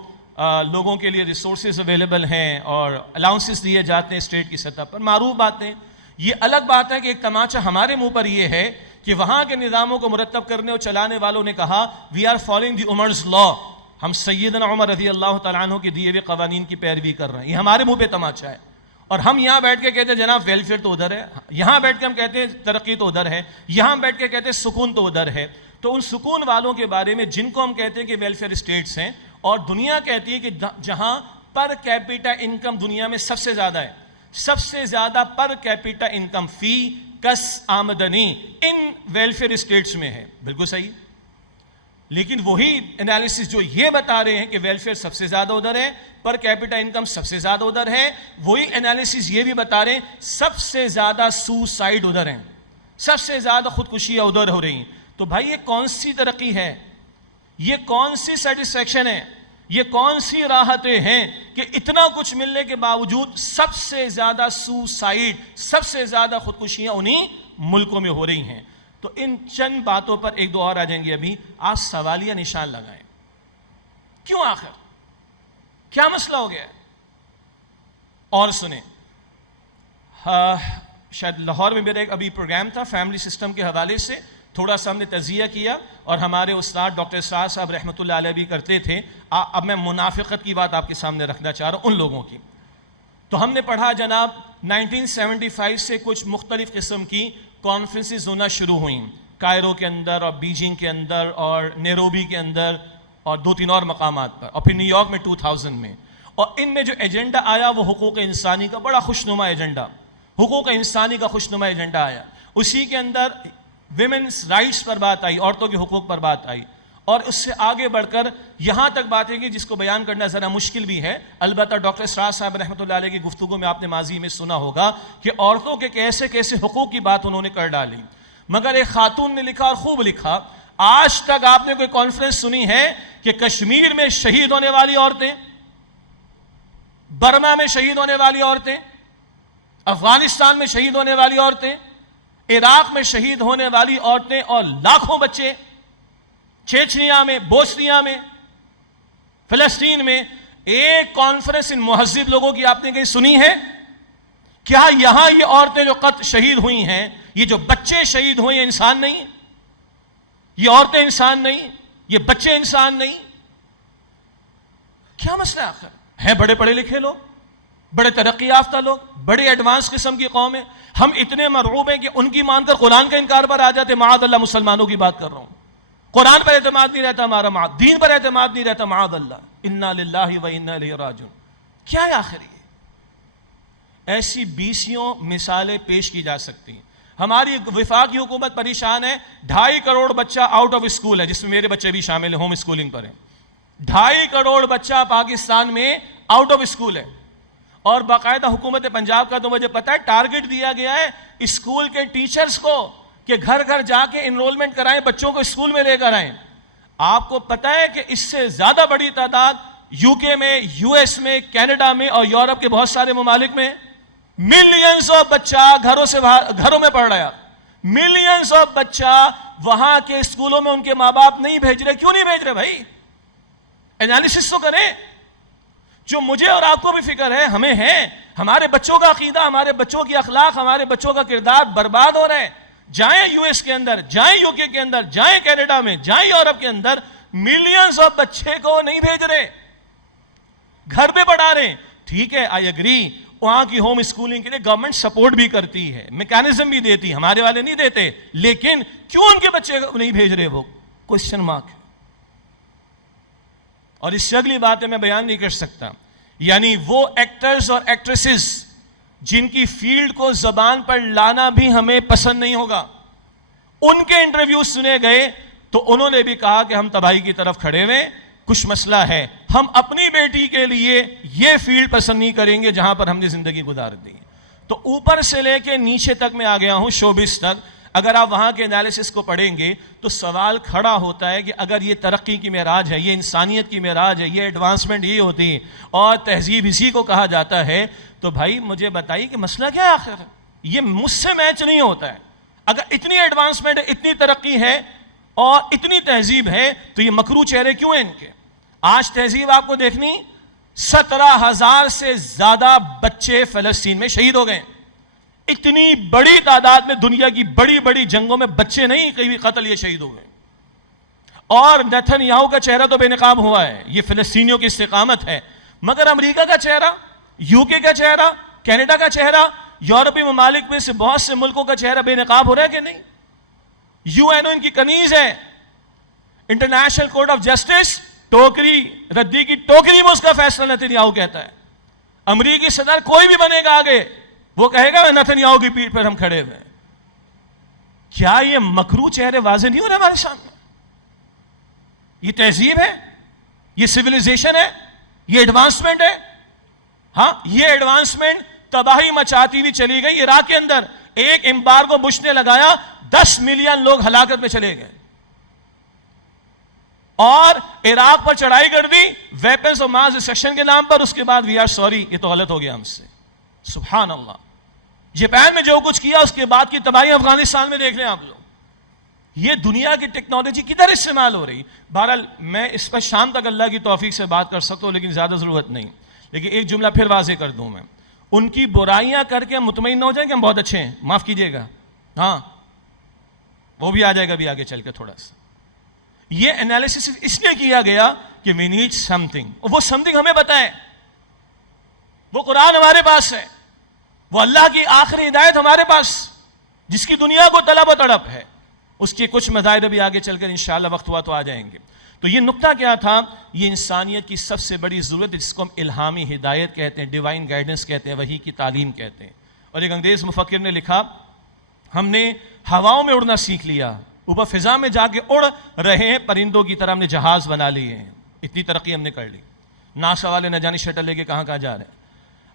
لوگوں کے لیے ریسورسز اویلیبل ہیں اور الاؤنسز دیے جاتے ہیں اسٹیٹ کی سطح پر، معروف باتیں. یہ الگ بات ہے کہ ایک تماچا ہمارے منہ پر یہ ہے کہ وہاں کے نظاموں کو مرتب کرنے اور چلانے والوں نے کہا وی آر فالوئنگ دی عمر's لا، ہم سیدنا عمر رضی اللہ تعالیٰ عنہ کے دیے ہوئے قوانین کی پیروی کر رہے ہیں. یہ ہمارے منہ پہ تماچا ہے، اور ہم یہاں بیٹھ کے کہتے ہیں جناب ویلفیئر تو ادھر ہے، یہاں بیٹھ کے ہم کہتے ہیں ترقی تو ادھر ہے، یہاں بیٹھ کے کہتے ہیں سکون تو ادھر ہے. تو ان سکون والوں کے بارے میں جن کو ہم کہتے ہیں کہ ویلفیئر اسٹیٹس ہیں، اور دنیا کہتی ہے کہ جہاں پر کیپیٹا انکم دنیا میں سب سے زیادہ ہے، سب سے زیادہ پر کیپیٹا انکم فی کس آمدنی ان ویلفیئر اسٹیٹس میں ہے. بالکل صحیح. لیکن وہی انالیسس جو یہ بتا رہے ہیں کہ ویلفیئر سب سے زیادہ ادھر ہے، پر کیپیٹا انکم سب سے زیادہ ادھر ہے، وہی انالیسس یہ بھی بتا رہے ہیں سب سے زیادہ سوسائڈ ادھر ہیں، سب سے زیادہ خودکشیاں ادھر ہو رہی ہیں. تو بھائی یہ کون سی ترقی ہے، یہ کون سی سیٹسفیکشن ہے یہ کون سی راحتیں ہیں کہ اتنا کچھ ملنے کے باوجود سب سے زیادہ سوسائیڈ، سب سے زیادہ خودکشیاں انہی ملکوں میں ہو رہی ہیں. تو ان چند باتوں پر ایک دو اور آ جائیں گے ابھی. آپ سوالیہ نشان لگائیں. کیوں آخر کیا مسئلہ ہو گیا ہے؟ اور سنیں، شاید لاہور میں میرا ایک ابھی پروگرام تھا فیملی سسٹم کے حوالے سے، تھوڑا سا ہم نے تجزیہ کیا اور ہمارے استاد ڈاکٹر اسرار صاحب رحمۃ اللہ علیہ بھی کرتے تھے. اب میں منافقت کی بات آپ کے سامنے رکھنا چاہ رہا ہوں ان لوگوں کی. تو ہم نے پڑھا جناب 1975 سے کچھ مختلف قسم کی کانفرنسز ہونا شروع ہوئیں، کائرو کے اندر اور بیجنگ کے اندر اور نیروبی کے اندر اور 2-3 اور مقامات پر، اور پھر نیو یارک میں 2000 میں. اور ان میں جو ایجنڈا آیا وہ حقوق انسانی کا بڑا خوشنما ایجنڈا، حقوق انسانی کا خوشنما ایجنڈا آیا. اسی کے اندر ویمنس رائٹس پر بات آئی، عورتوں کے حقوق پر بات آئی، اور اس سے آگے بڑھ کر یہاں تک باتیں کی جس کو بیان کرنا ذرا مشکل بھی ہے. البتہ ڈاکٹر اسرار صاحب رحمۃ اللہ علیہ کی گفتگو میں آپ نے ماضی میں سنا ہوگا کہ عورتوں کے کیسے کیسے حقوق کی بات انہوں نے کر ڈالی. مگر ایک خاتون نے لکھا اور خوب لکھا، آج تک آپ نے کوئی کانفرنس سنی ہے کہ کشمیر میں شہید ہونے والی عورتیں، برما میں شہید ہونے والی عورتیں، افغانستان میں شہید ہونے والی عورتیں، عراق میں شہید ہونے والی عورتیں اور لاکھوں بچے، چیچنیا میں، بوسنیا میں، فلسطین میں، ایک کانفرنس ان مہذب لوگوں کی آپ نے کہیں سنی ہے؟ کیا یہاں یہ عورتیں جو قتل شہید ہوئی ہیں، یہ جو بچے شہید ہوئے، انسان نہیں؟ یہ عورتیں انسان نہیں؟ یہ بچے انسان نہیں؟ کیا مسئلہ ہے آخر؟ ہیں بڑے پڑھے لکھے لوگ، بڑے ترقی یافتہ لوگ، بڑے ایڈوانس قسم کی قوم ہے، ہم اتنے مرعوب ہیں کہ ان کی مان کر قرآن کا انکار پر آ جاتے. معاذ اللہ، مسلمانوں کی بات کر رہا ہوں. قرآن پر اعتماد نہیں رہتا ہمارا، دین پر اعتماد نہیں رہتا، معاذ اللہ. انا للہ و انا الیہ راجعون. کیا ہے آخر یہ؟ ایسی 20 مثالیں پیش کی جا سکتی ہیں. ہماری وفاقی حکومت پریشان ہے، 2.5 کروڑ بچہ آؤٹ آف اسکول ہے، جس میں میرے بچے بھی شامل ہیں، ہوم اسکولنگ پر ہیں. 2.5 کروڑ بچہ پاکستان میں آؤٹ آف اسکول ہے. اور باقاعدہ حکومت پنجاب کا تو مجھے پتا ہے ٹارگٹ دیا گیا ہے اسکول کے ٹیچرز کو کہ گھر گھر جا کے انرولمنٹ کرائیں، بچوں کو اسکول میں لے کر آئیں. آپ کو پتا ہے کہ اس سے زیادہ بڑی تعداد یو کے میں، یو ایس میں، کینیڈا میں اور یورپ کے بہت سارے ممالک میں ملینز آف بچہ گھروں میں پڑھ رہا ہے. ملینز آف بچہ وہاں کے اسکولوں میں ان کے ماں باپ نہیں بھیج رہے. کیوں نہیں بھیج رہے بھائی؟ انالیسس تو کریں. جو مجھے اور آپ کو بھی فکر ہے، ہمیں ہے، ہمارے بچوں کا عقیدہ، ہمارے بچوں کی اخلاق، ہمارے بچوں کا کردار برباد ہو رہے ہیں. جائیں یو ایس کے اندر، جائیں یو کے اندر، جائیں کینیڈا میں، جائیں یورپ کے اندر، ملینز آف بچے کو نہیں بھیج رہے، گھر پہ پڑھا رہے ہیں. ٹھیک ہے، آئی اگری، وہاں کی ہوم اسکولنگ کے لیے گورنمنٹ سپورٹ بھی کرتی ہے، میکانزم بھی دیتی، ہمارے والے نہیں دیتے. لیکن کیوں ان کے بچے نہیں بھیج رہے؟ وہ کوشچن مارک ہے. اور اس سے اگلی باتیں میں بیان نہیں کر سکتا. یعنی وہ ایکٹرز اور ایکٹریسز جن کی فیلڈ کو زبان پر لانا بھی ہمیں پسند نہیں ہوگا، ان کے انٹرویو سنے گئے تو انہوں نے بھی کہا کہ ہم تباہی کی طرف کھڑے ہوئے، کچھ مسئلہ ہے، ہم اپنی بیٹی کے لیے یہ فیلڈ پسند نہیں کریں گے جہاں پر ہم نے زندگی گزار دی. تو اوپر سے لے کے نیچے تک میں آ گیا ہوں، شوبز تک. اگر آپ وہاں کے انالیسس کو پڑھیں گے تو سوال کھڑا ہوتا ہے کہ اگر یہ ترقی کی معراج ہے، یہ انسانیت کی معراج ہے، یہ ایڈوانسمنٹ یہ ہوتی ہے اور تہذیب اسی کو کہا جاتا ہے، تو بھائی مجھے بتائیے کہ مسئلہ کیا ہے آخر؟ یہ مجھ سے میچ نہیں ہوتا ہے. اگر اتنی ایڈوانسمنٹ ہے، اتنی ترقی ہے اور اتنی تہذیب ہے تو یہ مکروہ چہرے کیوں ہیں ان کے؟ آج تہذیب آپ کو دیکھنی، 17,000 سے زیادہ بچے فلسطین میں شہید ہو گئے. اتنی بڑی تعداد میں دنیا کی بڑی بڑی جنگوں میں بچے نہیں کئی قتل یہ شہید ہو گئے. اور نیتن یاہو کا چہرہ تو بے نقاب ہوا ہے، یہ فلسطینیوں کی استقامت ہے. مگر امریکہ کا چہرہ، یو کے کا چہرہ، کینیڈا کا چہرہ، یورپی ممالک میں سے بہت سے ملکوں کا چہرہ بے نقاب ہو رہا ہے کہ نہیں؟ یو این او ان کی کنیز ہے. انٹرنیشنل کورٹ آف جسٹس ٹوکری ردی کی ٹوکری میں اس کا فیصلہ نیتن یاہو کہتا ہے. امریکی صدر کوئی بھی بنے گا آگے، وہ کہے گا نیتن یاہو کی پیٹھ پر ہم کھڑے ہوئے. کیا یہ مکروہ چہرے واضح نہیں ہو رہے ہمارے سامنے؟ یہ تہذیب ہے، یہ سویلائزیشن ہے، یہ ایڈوانسمنٹ ہے. ہاں، یہ ایڈوانسمنٹ تباہی مچاتی ہوئی چلی گئی. عراق کے اندر ایک ایمبارگو بش نے لگایا، 10 ملین لوگ ہلاکت میں چلے گئے. اور عراق پر چڑھائی کر دی ویپنز اور ماس ڈسٹرکشن کے نام پر. اس کے بعد وی آر سوری, یہ تو غلط ہو گیا ہم سے. سبحان اللہ. جاپان میں جو کچھ کیا اس کے بعد کی تباہی افغانستان میں دیکھ لیں آپ لوگ. یہ دنیا کی ٹیکنالوجی کدھر استعمال ہو رہی. بہرحال میں اس پر شام تک اللہ کی توفیق سے بات کر سکتا ہوں, لیکن زیادہ ضرورت نہیں. لیکن ایک جملہ پھر واضح کر دوں میں, ان کی برائیاں کر کے ہم مطمئن نہ ہو جائیں کہ ہم بہت اچھے ہیں, معاف کیجئے گا, ہاں وہ بھی آ جائے گا بھی آگے چل کے تھوڑا سا. یہ انالیسس اس لیے کیا گیا کہ we need something, اور وہ something ہمیں بتائیں. وہ قرآن ہمارے پاس ہے, وہ اللہ کی آخری ہدایت ہمارے پاس, جس کی دنیا کو طلب و تڑپ ہے. اس کے کچھ مظاہر بھی آگے چل کر انشاءاللہ وقت ہوا تو آ جائیں گے. تو یہ نقطہ کیا تھا, یہ انسانیت کی سب سے بڑی ضرورت ہے, جس کو ہم الہامی ہدایت کہتے ہیں, ڈیوائن گائیڈنس کہتے ہیں, وحی کی تعلیم کہتے ہیں. اور ایک انگریز مفکر نے لکھا, ہم نے ہواؤں میں اڑنا سیکھ لیا, اوپر فضا میں جا کے اڑ رہے ہیں پرندوں کی طرح, ہم نے جہاز بنا لیے ہیں. اتنی ترقی ہم نے کر لی. ناسا والے نہ جانے شٹل لے کے کہاں کہاں جا رہے ہیں.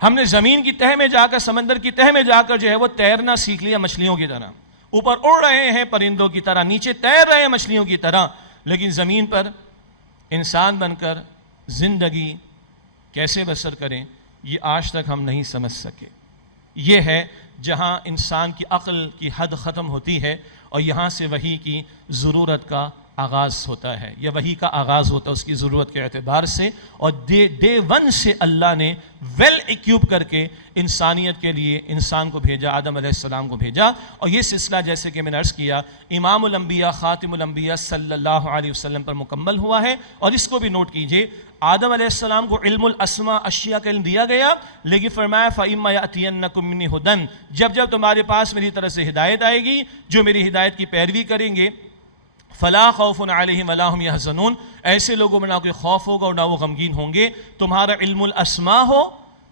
ہم نے زمین کی تہہ میں جا کر, سمندر کی تہہ میں جا کر جو ہے وہ تیرنا سیکھ لیا مچھلیوں کی طرح. اوپر اڑ رہے ہیں پرندوں کی طرح, نیچے تیر رہے ہیں مچھلیوں کی طرح, لیکن زمین پر انسان بن کر زندگی کیسے بسر کریں یہ آج تک ہم نہیں سمجھ سکے. یہ ہے جہاں انسان کی عقل کی حد ختم ہوتی ہے, اور یہاں سے وحی کی ضرورت کا آغاز ہوتا ہے, یا وحی کا آغاز ہوتا ہے اس کی ضرورت کے اعتبار سے. اور ڈے ون سے اللہ نے ویل ایکیوپ کر کے انسانیت کے لیے انسان کو بھیجا, آدم علیہ السلام کو بھیجا. اور یہ سلسلہ جیسے کہ میں نے عرض کیا امام الانبیاء خاتم الانبیاء صلی اللہ علیہ وسلم پر مکمل ہوا ہے. اور اس کو بھی نوٹ کیجئے, آدم علیہ السلام کو علم الاسماء اشیاء کا علم دیا گیا, لیکن فرمایا فَإِمَّا يَأْتِيَنَّكُم مِّنِّي هُدًى, جب جب تمہارے پاس میری طرف سے ہدایت آئے گی, جو میری ہدایت کی پیروی کریں گے, فلا خوف علیہم ولا هم يحزنون, ایسے لوگوں میں نہ کوئی خوف ہوگا اور نہ وہ غمگین ہوں گے. تمہارا علم الاسماء ہو,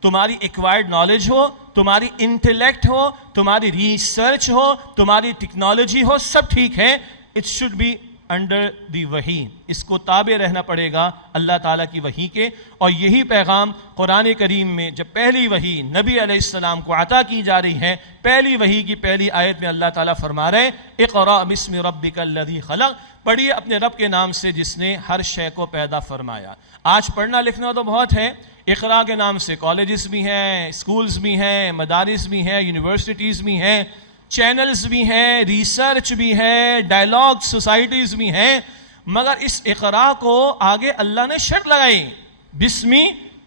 تمہاری ایکوائرڈ نالج ہو, تمہاری انٹلیکٹ ہو, تمہاری ریسرچ ہو, تمہاری ٹیکنالوجی ہو, سب ٹھیک ہے. It should be under the وحی, اس کو تابع رہنا پڑے گا اللہ تعالیٰ کی وحی کے. اور یہی پیغام قرآن کریم میں جب پہلی وحی نبی علیہ السلام کو عطا کی جا رہی ہے, پہلی وحی کی پہلی آیت میں اللہ تعالیٰ فرما رہے اقرأ بسم ربک الذی خلق, پڑھیے اپنے رب کے نام سے جس نے ہر شے کو پیدا فرمایا. آج پڑھنا لکھنا تو بہت ہے, اقرا کے نام سے کالجز بھی ہیں, اسکولز بھی ہیں, مدارس بھی ہیں, یونیورسٹیز بھی ہیں, چینلز بھی ہیں, ریسرچ بھی ہے, ڈائلاگ سوسائٹیز بھی ہیں, مگر اس اقرا کو آگے اللہ نے شرط لگائی بسمی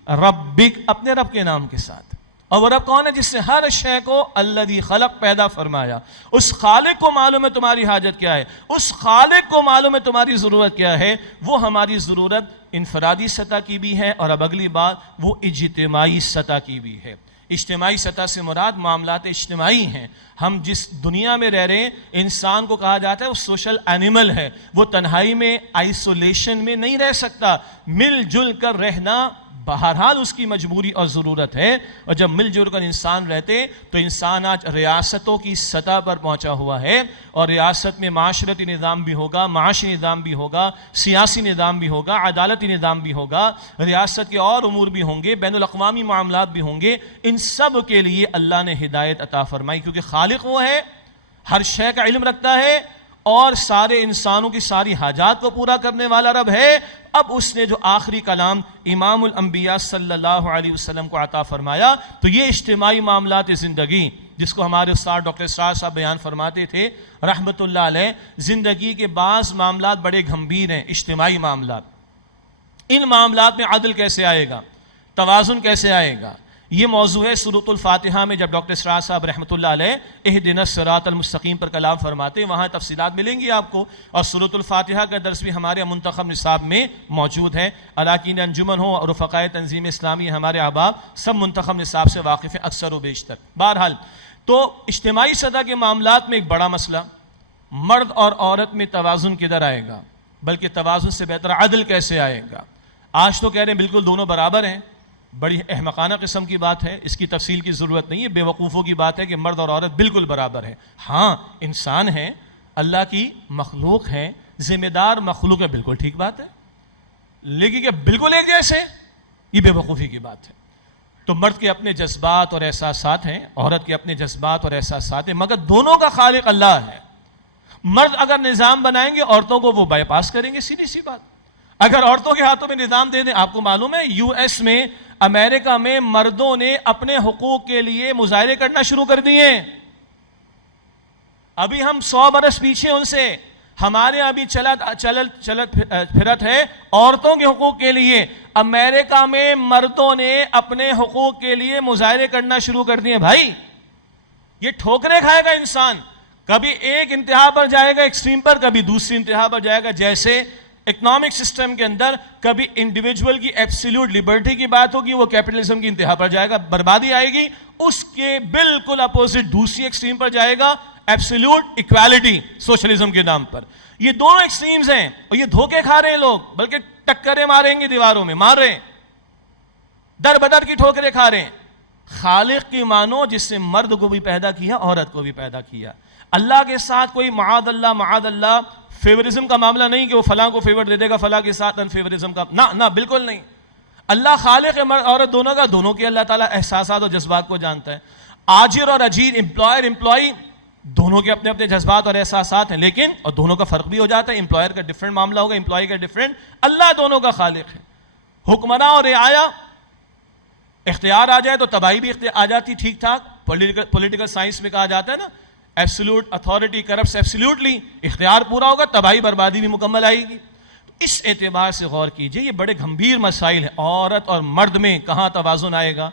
ربک, اپنے رب کے نام کے ساتھ. اور وہ رب کون ہے؟ جس نے ہر شے کو الذی خلق پیدا فرمایا. اس خالق کو معلوم ہے تمہاری حاجت کیا ہے, اس خالق کو معلوم ہے تمہاری ضرورت کیا ہے. وہ ہماری ضرورت انفرادی سطح کی بھی ہے, اور اب اگلی بات وہ اجتماعی سطح کی بھی ہے. اجتماعی سطح سے مراد معاملات اجتماعی ہیں. ہم جس دنیا میں رہ رہے ہیں, انسان کو کہا جاتا ہے وہ سوشل اینیمل ہے, وہ تنہائی میں آئسولیشن میں نہیں رہ سکتا, مل جل کر رہنا بہرحال اس کی مجبوری اور ضرورت ہے. اور جب مل جل کر انسان رہتے تو انسان آج ریاستوں کی سطح پر پہنچا ہوا ہے, اور ریاست میں معاشرتی نظام بھی ہوگا, معاشی نظام بھی ہوگا, سیاسی نظام بھی ہوگا, عدالتی نظام بھی ہوگا, ریاست کے اور امور بھی ہوں گے, بین الاقوامی معاملات بھی ہوں گے. ان سب کے لیے اللہ نے ہدایت عطا فرمائی, کیونکہ خالق وہ ہے, ہر شے کا علم رکھتا ہے, اور سارے انسانوں کی ساری حاجات کو پورا کرنے والا رب ہے. اب اس نے جو آخری کلام امام الانبیاء صلی اللہ علیہ وسلم کو عطا فرمایا, تو یہ اجتماعی معاملات زندگی, جس کو ہمارے استاد ڈاکٹر اسرار صاحب بیان فرماتے تھے رحمت اللہ علیہ, زندگی کے بعض معاملات بڑے گھمبیر ہیں, اجتماعی معاملات. ان معاملات میں عدل کیسے آئے گا, توازن کیسے آئے گا, یہ موضوع ہے سورۃ الفاتحہ میں. جب ڈاکٹر اسرار صاحب رحمۃ اللہ علیہ اہدنا الصراط المستقیم پر کلام فرماتے ہیں, وہاں تفصیلات ملیں گی آپ کو. اور سورۃ الفاتحہ کا درس بھی ہمارے منتخب نصاب میں موجود ہے. اراکین انجمن ہو اور رفقائے تنظیم اسلامی, ہمارے احباب سب منتخب نصاب سے واقف ہیں اکثر و بیشتر. بہرحال تو اجتماعی سطح کے معاملات میں ایک بڑا مسئلہ, مرد اور عورت میں توازن کدھر آئے گا, بلکہ توازن سے بہتر عدل کیسے آئے گا. آج تو کہہ رہے ہیں بالکل دونوں برابر ہیں, بڑی احمقانہ قسم کی بات ہے, اس کی تفصیل کی ضرورت نہیں ہے. بے وقوفوں کی بات ہے کہ مرد اور عورت بالکل برابر ہیں. ہاں انسان ہیں, اللہ کی مخلوق ہیں, ذمہ دار مخلوق ہے, بالکل ٹھیک بات ہے, لیکن کہ بالکل ایک جیسے, یہ بے وقوفی کی بات ہے. تو مرد کے اپنے جذبات اور احساسات ہیں, عورت کے اپنے جذبات اور احساسات ہیں, مگر دونوں کا خالق اللہ ہے. مرد اگر نظام بنائیں گے عورتوں کو وہ بائی پاس کریں گے, سیدھی سی بات. اگر عورتوں کے ہاتھوں میں نظام دے دیں. آپ کو معلوم ہے یو ایس میں، امریکہ میں مردوں نے اپنے حقوق کے لیے مظاہرے کرنا شروع کر دیے. ابھی ہم 100 برس پیچھے ان سے. ہمارے ابھی چلت پھرت ہے عورتوں کے حقوق کے لیے. امریکہ میں مردوں نے اپنے حقوق کے لیے مظاہرے کرنا شروع کر دیے. بھائی یہ ٹھوکریں کھائے گا انسان، کبھی ایک انتہا پر جائے گا ایکسٹریم پر، کبھی دوسری انتہا پر جائے گا. جیسے اکنامک سسٹم کے اندر کبھی انڈیویجول کی ایبسلیوٹ لبرٹی کی بات ہوگی، وہ کیپٹلزم کی انتہا پر جائے گا، بربادی آئے گی. اس کے بالکل اپوزٹ دوسری ایکسٹریم پر جائے گا، ایبسلیوٹ ایکوالٹی سوشلزم کے نام پر. یہ دونوں ایکسٹریمز ہیں اور یہ دھوکے کھا رہے ہیں لوگ، بلکہ ٹکریں ماریں گے دیواروں میں، مار رہے ہیں، در بدر کی ٹھوکریں کھا رہے ہیں. خالق کی مانو جس سے مرد کو بھی پیدا کیا، عورت کو بھی پیدا کیا. اللہ کے ساتھ کوئی معاذ اللہ فیورزم کا معاملہ نہیں کہ وہ فلاں کو فیور دے دے گا، فلاں کے ساتھ انفیورزم کا، نہ بالکل نہیں. اللہ خالق مرد عورت دونوں کا، دونوں کے اللہ تعالیٰ احساسات اور جذبات کو جانتا ہے. آجر اور اجیر، امپلائر امپلائی، دونوں کے اپنے اپنے جذبات اور احساسات ہیں، لیکن اور دونوں کا فرق بھی ہو جاتا ہے. امپلائر کا ڈفرینٹ معاملہ ہوگا، امپلائی کا ڈفرینٹ. اللہ دونوں کا خالق ہے. حکمراں اور رعایا، اختیار آ جائے تو تباہی بھی آ جاتی ٹھیک ٹھاک. پولیٹیکل سائنس میں کہا جاتا ہے نا، ایبسولوٹ اتھارٹی کرپٹس ایبسولوٹلی. اختیار پورا ہوگا، تباہی بربادی بھی مکمل آئے گی. تو اس اعتبار سے غور کیجئے، یہ بڑے گھمبیر مسائل ہیں. عورت اور مرد میں کہاں توازن آئے گا؟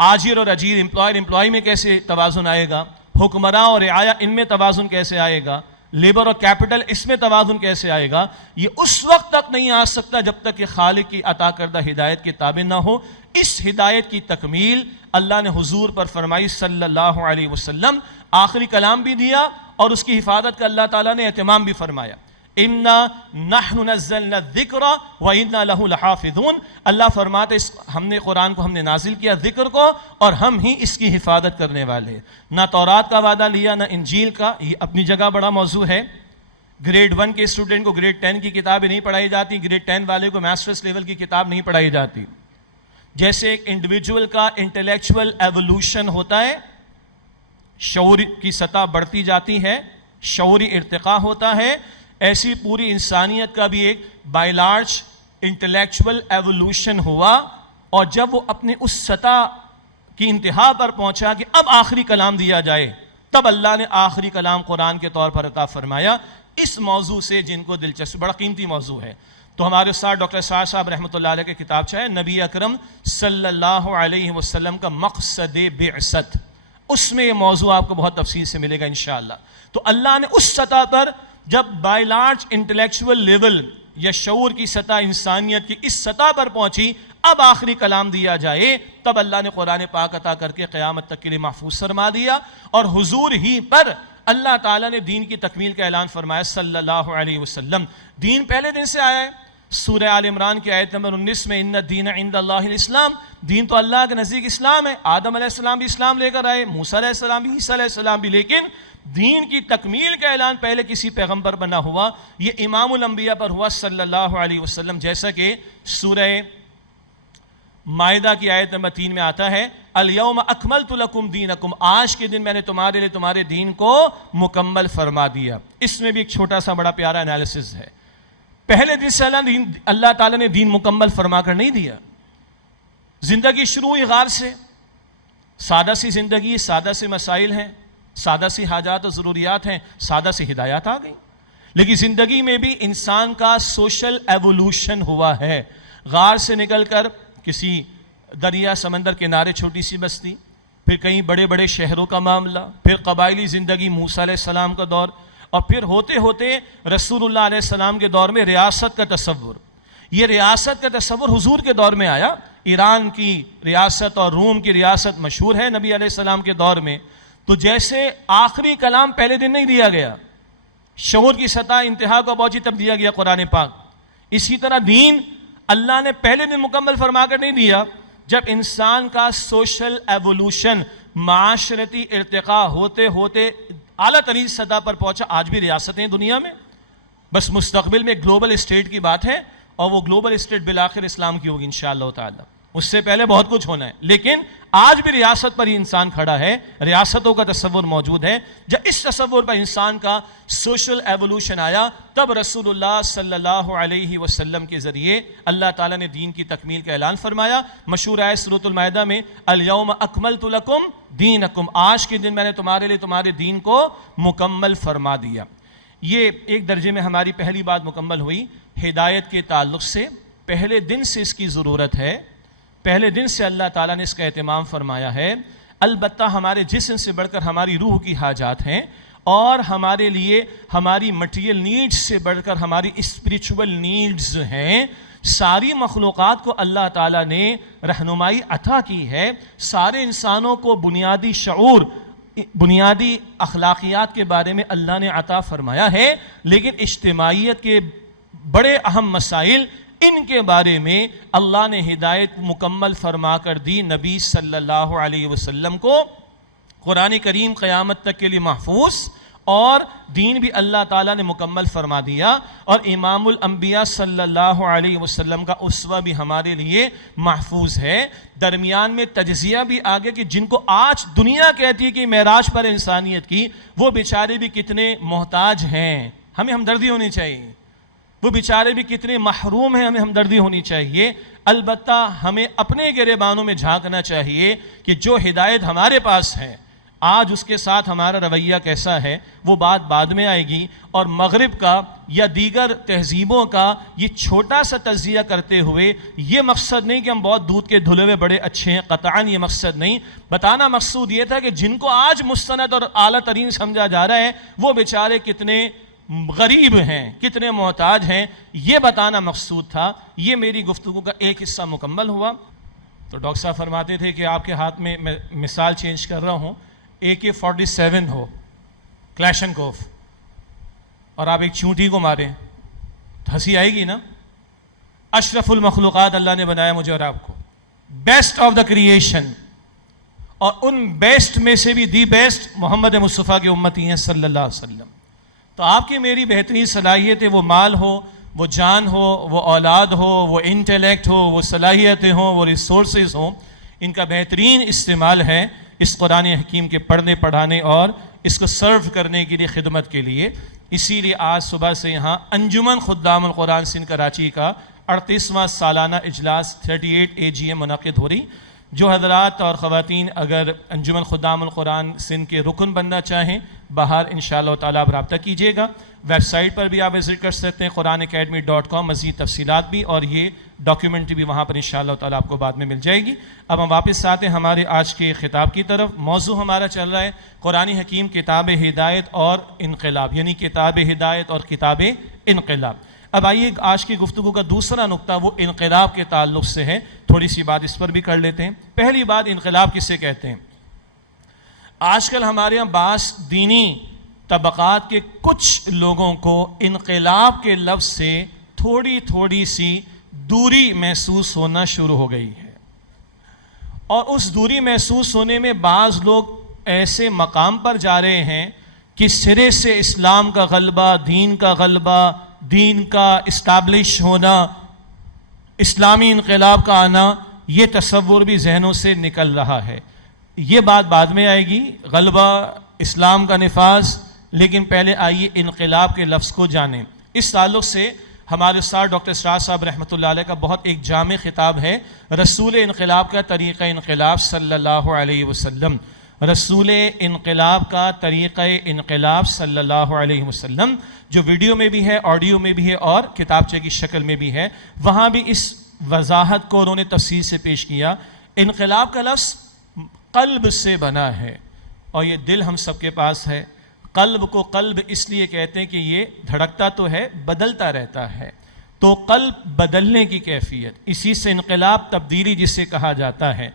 آجر اور اجیر، امپلائر امپلائی میں کیسے توازن آئے گا؟ حکمراں اور رعایا، ان میں توازن کیسے آئے گا؟ لیبر اور کیپٹل، اس میں توازن کیسے آئے گا؟ یہ اس وقت تک نہیں آ سکتا جب تک کہ خالق کی عطا کردہ ہدایت کے تابع نہ ہو. اس ہدایت کی تکمیل اللہ نے حضور پر فرمائی صلی اللہ علیہ وسلم. آخری کلام بھی دیا اور اس کی حفاظت کا اللہ تعالیٰ نے اہتمام بھی فرمایا. اِنَّا نَحْنُ نَزَّلْنَا الذِّكْرَ وَإِنَّا لَهُ لَحَافِظُونَ. اللہ فرماتے ہم نے قرآن کو ہم نے نازل کیا، ذکر کو، اور ہم ہی اس کی حفاظت کرنے والے. نہ تورات کا وعدہ لیا نہ انجیل کا. یہ اپنی جگہ بڑا موضوع ہے. گریڈ 1 کے اسٹوڈنٹ کو گریڈ 10 کی کتابیں نہیں پڑھائی جاتی، گریڈ 10 والے کو ماسٹرس لیول کی کتاب نہیں پڑھائی جاتی. جیسے ایک انڈیویجول کا انٹلیکچول ایولوشن ہوتا ہے، شعور کی سطح بڑھتی جاتی ہے، شعوری ارتقاء ہوتا ہے، ایسی پوری انسانیت کا بھی ایک بائی لارج انٹلیکچول ایولوشن ہوا. اور جب وہ اپنے اس سطح کی انتہا پر پہنچا کہ اب آخری کلام دیا جائے، تب اللہ نے آخری کلام قرآن کے طور پر عطا فرمایا. اس موضوع سے جن کو دلچسپ، بڑا قیمتی موضوع ہے، تو ہمارے استاد ڈاکٹر سعد صاحب رحمۃ اللہ علیہ کے کتاب چاہے نبی اکرم صلی اللہ علیہ وسلم کا مقصد بعثت، اس میں یہ موضوع آپ کو بہت تفصیل سے ملے گا انشاءاللہ. تو اللہ نے اس سطح پر جب بائی لارج انٹلیکچول لیول یا شعور کی سطح انسانیت کی اس سطح پر پہنچی، اب آخری کلام دیا جائے، تب اللہ نے قرآن پاک عطا کر کے قیامت تک کے لیے محفوظ فرما دیا. اور حضور ہی پر اللہ تعالیٰ نے دین کی تکمیل کا اعلان فرمایا صلی اللہ علیہ وسلم. دین پہلے دن سے آیا ہے. سورہ آل عمران کی آیت نمبر 19 میں ان الدین عند اللہ الاسلام، دین تو اللہ کے نزدیک اسلام ہے. آدم علیہ السلام بھی اسلام لے کر آئے، موسیٰ علیہ السلام بھی، عیسیٰ علیہ السلام بھی، لیکن دین کی تکمیل کا اعلان پہلے کسی پیغمبر پر نہ ہوا، یہ امام الانبیاء پر ہوا صلی اللہ علیہ وسلم. جیسا کہ سورہ مائدہ کی آیت نمبر 3 میں آتا ہے، الیوم اکملت لکم دینکم، آج کے دن میں نے تمہارے لیے تمہارے دین کو مکمل فرما دیا. اس میں بھی ایک چھوٹا سا بڑا پیارا انالیسس ہے. پہلے دن سے اللہ تعالیٰ نے دین مکمل فرما کر نہیں دیا. زندگی شروع ہوئی غار سے، سادہ سی زندگی، سادہ سے مسائل ہیں، سادہ سی حاجات و ضروریات ہیں، سادہ سی ہدایات آ گئی. لیکن زندگی میں بھی انسان کا سوشل ایوولوشن ہوا ہے. غار سے نکل کر کسی دریا سمندر کنارے چھوٹی سی بستی، پھر کہیں بڑے بڑے شہروں کا معاملہ، پھر قبائلی زندگی، موسیٰ علیہ السلام کا دور، اور پھر ہوتے ہوتے رسول اللہ علیہ السلام کے دور میں ریاست کا تصور. یہ ریاست کا تصور حضور کے دور میں آیا. ایران کی ریاست اور روم کی ریاست مشہور ہے نبی علیہ السلام کے دور میں. تو جیسے آخری کلام پہلے دن نہیں دیا گیا، شعور کی سطح انتہا کو پہنچی تب دیا گیا قرآن پاک، اسی طرح دین اللہ نے پہلے دن مکمل فرما کر نہیں دیا. جب انسان کا سوشل ایوولوشن، معاشرتی ارتقاء ہوتے ہوتے اعلیٰ ترین سطح پر پہنچا. آج بھی ریاستیں دنیا میں، بس مستقبل میں گلوبل اسٹیٹ کی بات ہے، اور وہ گلوبل اسٹیٹ بالآخر اسلام کی ہوگی انشاءاللہ تعالی. اس سے پہلے بہت کچھ ہونا ہے، لیکن آج بھی ریاست پر ہی انسان کھڑا ہے، ریاستوں کا تصور موجود ہے۔ جب اس تصور پر انسان کا سوشل ایولوشن آیا، تب رسول اللہ صلی اللہ علیہ وسلم کے ذریعے اللہ تعالیٰ نے دین کی تکمیل کا اعلان فرمایا۔ مشہور آیت سورۃ المائدہ میں الیوم اکملت لکم دینکم، آج کے دن میں نے تمہارے لیے تمہارے دین کو مکمل فرما دیا۔ یہ ایک درجے میں ہماری پہلی بات مکمل ہوئی۔ ہدایت کے تعلق سے پہلے دن سے اس کی ضرورت ہے، پہلے دن سے اللہ تعالیٰ نے اس کا اہتمام فرمایا ہے۔ البتہ ہمارے جسم سے بڑھ کر ہماری روح کی حاجات ہیں، اور ہمارے لیے ہماری مٹیریل نیڈز سے بڑھ کر ہماری اسپریچول نیڈز ہیں۔ ساری مخلوقات کو اللہ تعالیٰ نے رہنمائی عطا کی ہے، سارے انسانوں کو بنیادی شعور، بنیادی اخلاقیات کے بارے میں اللہ نے عطا فرمایا ہے، لیکن اجتماعیت کے بڑے اہم مسائل، ان کے بارے میں اللہ نے ہدایت مکمل فرما کر دی نبی صلی اللہ علیہ وسلم کو۔ قرآن کریم قیامت تک کے لیے محفوظ، اور دین بھی اللہ تعالیٰ نے مکمل فرما دیا، اور امام الانبیاء صلی اللہ علیہ وسلم کا اسوہ بھی ہمارے لیے محفوظ ہے۔ درمیان میں تجزیہ بھی آگے کہ جن کو آج دنیا کہتی ہے کہ معراج پر انسانیت کی، وہ بیچارے بھی کتنے محتاج ہیں، ہمیں ہمدردی ہونی چاہیے۔ وہ بیچارے بھی کتنے محروم ہیں، ہمیں ہمدردی ہونی چاہیے۔ البتہ ہمیں اپنے گریبانوں میں جھانکنا چاہیے کہ جو ہدایت ہمارے پاس ہے آج، اس کے ساتھ ہمارا رویہ کیسا ہے، وہ بات بعد میں آئے گی۔ اور مغرب کا یا دیگر تہذیبوں کا یہ چھوٹا سا تجزیہ کرتے ہوئے یہ مقصد نہیں کہ ہم بہت دودھ کے دھلے ہوئے بڑے اچھے ہیں، قطعاً یہ مقصد نہیں۔ بتانا مقصود یہ تھا کہ جن کو آج مستند اور اعلیٰ ترین سمجھا جا رہا ہے، وہ بیچارے کتنے غریب ہیں، کتنے محتاج ہیں، یہ بتانا مقصود تھا۔ یہ میری گفتگو کا ایک حصہ مکمل ہوا۔ تو ڈاکٹر صاحب فرماتے تھے کہ آپ کے ہاتھ میں، میں مثال چینج کر رہا ہوں، AK-47 ہو، کلیشنکوف، اور آپ ایک چونٹی کو ماریں تو ہنسی آئے گی نا؟ اشرف المخلوقات اللہ نے بنایا مجھے اور آپ کو، بیسٹ آف دا کریشن، اور ان بیسٹ میں سے بھی دی بیسٹ محمد مصطفیٰ کے امتی ہیں صلی اللہ علیہ وسلم۔ تو آپ کی میری بہترین صلاحیت ہے، وہ مال ہو، وہ جان ہو، وہ اولاد ہو، وہ انٹیلیکٹ ہو، وہ صلاحیتیں ہوں، وہ ریسورسز ہوں، ان کا بہترین استعمال ہے اس قرآن حکیم کے پڑھنے، پڑھانے اور اس کو سرو کرنے کے لیے، خدمت کے لیے۔ اسی لیے آج صبح سے یہاں انجمن خدام القرآن سندھ کراچی کا 38واں سالانہ اجلاس 38 AGM منعقد ہو رہی۔ جو حضرات اور خواتین اگر انجمن خدام القرآن سندھ کے رکن بننا چاہیں، باہر انشاءاللہ تعالیٰ آپ رابطہ کیجیے گا۔ ویب سائٹ پر بھی آپ وزٹ کر سکتے ہیں قرآنacademy.com، مزید تفصیلات بھی، اور یہ ڈاکیومنٹری بھی وہاں پر انشاءاللہ تعالیٰ آپ کو بعد میں مل جائے گی۔ اب ہم واپس آتے ہیں ہمارے آج کے خطاب کی طرف۔ موضوع ہمارا چل رہا ہے قرآن حکیم کتاب ہدایت اور انقلاب، یعنی کتاب ہدایت اور کتاب انقلاب۔ اب آئیے آج کی گفتگو کا دوسرا نقطہ وہ انقلاب کے تعلق سے ہے، تھوڑی سی بات اس پر بھی کر لیتے ہیں۔ پہلی بات، انقلاب کسے کہتے ہیں؟ آج کل ہمارے یہاں بعض دینی طبقات کے کچھ لوگوں کو انقلاب کے لفظ سے تھوڑی سی دوری محسوس ہونا شروع ہو گئی ہے، اور اس دوری محسوس ہونے میں بعض لوگ ایسے مقام پر جا رہے ہیں کہ سرے سے اسلام کا غلبہ، دین کا غلبہ، دین کا اسٹیبلش ہونا، اسلامی انقلاب کا آنا، یہ تصور بھی ذہنوں سے نکل رہا ہے۔ یہ بات بعد میں آئے گی، غلبہ، اسلام کا نفاذ، لیکن پہلے آئیے انقلاب کے لفظ کو جانیں۔ اس تعلق سے ہمارے استاد ڈاکٹر اسرار صاحب رحمۃ اللہ علیہ کا بہت ایک جامع خطاب ہے، رسول انقلاب کا طریقہ انقلاب صلی اللہ علیہ وسلم۔ رسول انقلاب کا طریقہ انقلاب صلی اللہ علیہ وسلم، جو ویڈیو میں بھی ہے، آڈیو میں بھی ہے، اور کتابچے کی شکل میں بھی ہے، وہاں بھی اس وضاحت کو انہوں نے تفصیل سے پیش کیا۔ انقلاب کا لفظ قلب سے بنا ہے، اور یہ دل ہم سب کے پاس ہے۔ قلب کو قلب اس لیے کہتے ہیں کہ یہ دھڑکتا تو ہے، بدلتا رہتا ہے، تو قلب بدلنے کی کیفیت، اسی سے انقلاب، تبدیلی جسے کہا جاتا ہے۔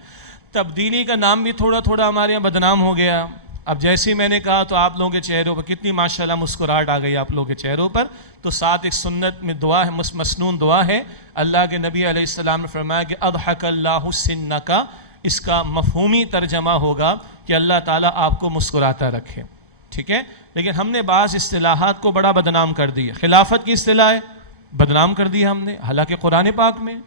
تبدیلی کا نام بھی تھوڑا تھوڑا ہمارے یہاں بدنام ہو گیا۔ اب جیسے ہی میں نے کہا تو آپ لوگوں کے چہروں پر کتنی ماشاءاللہ مسکراہٹ آ گئی آپ لوگوں کے چہروں پر۔ تو ساتھ ایک سنت میں دعا ہے، مسنون دعا ہے، اللہ کے نبی علیہ السلام نے فرمایا کہ اضحک اللہ سنک، اس کا مفہومی ترجمہ ہوگا کہ اللہ تعالیٰ آپ کو مسکراتا رکھے، ٹھیک ہے؟ لیکن ہم نے بعض اصطلاحات کو بڑا بدنام کر دیا۔ خلافت کی اصطلاح ہے، بدنام کر دیا ہم نے، حالانکہ قرآن پاک میں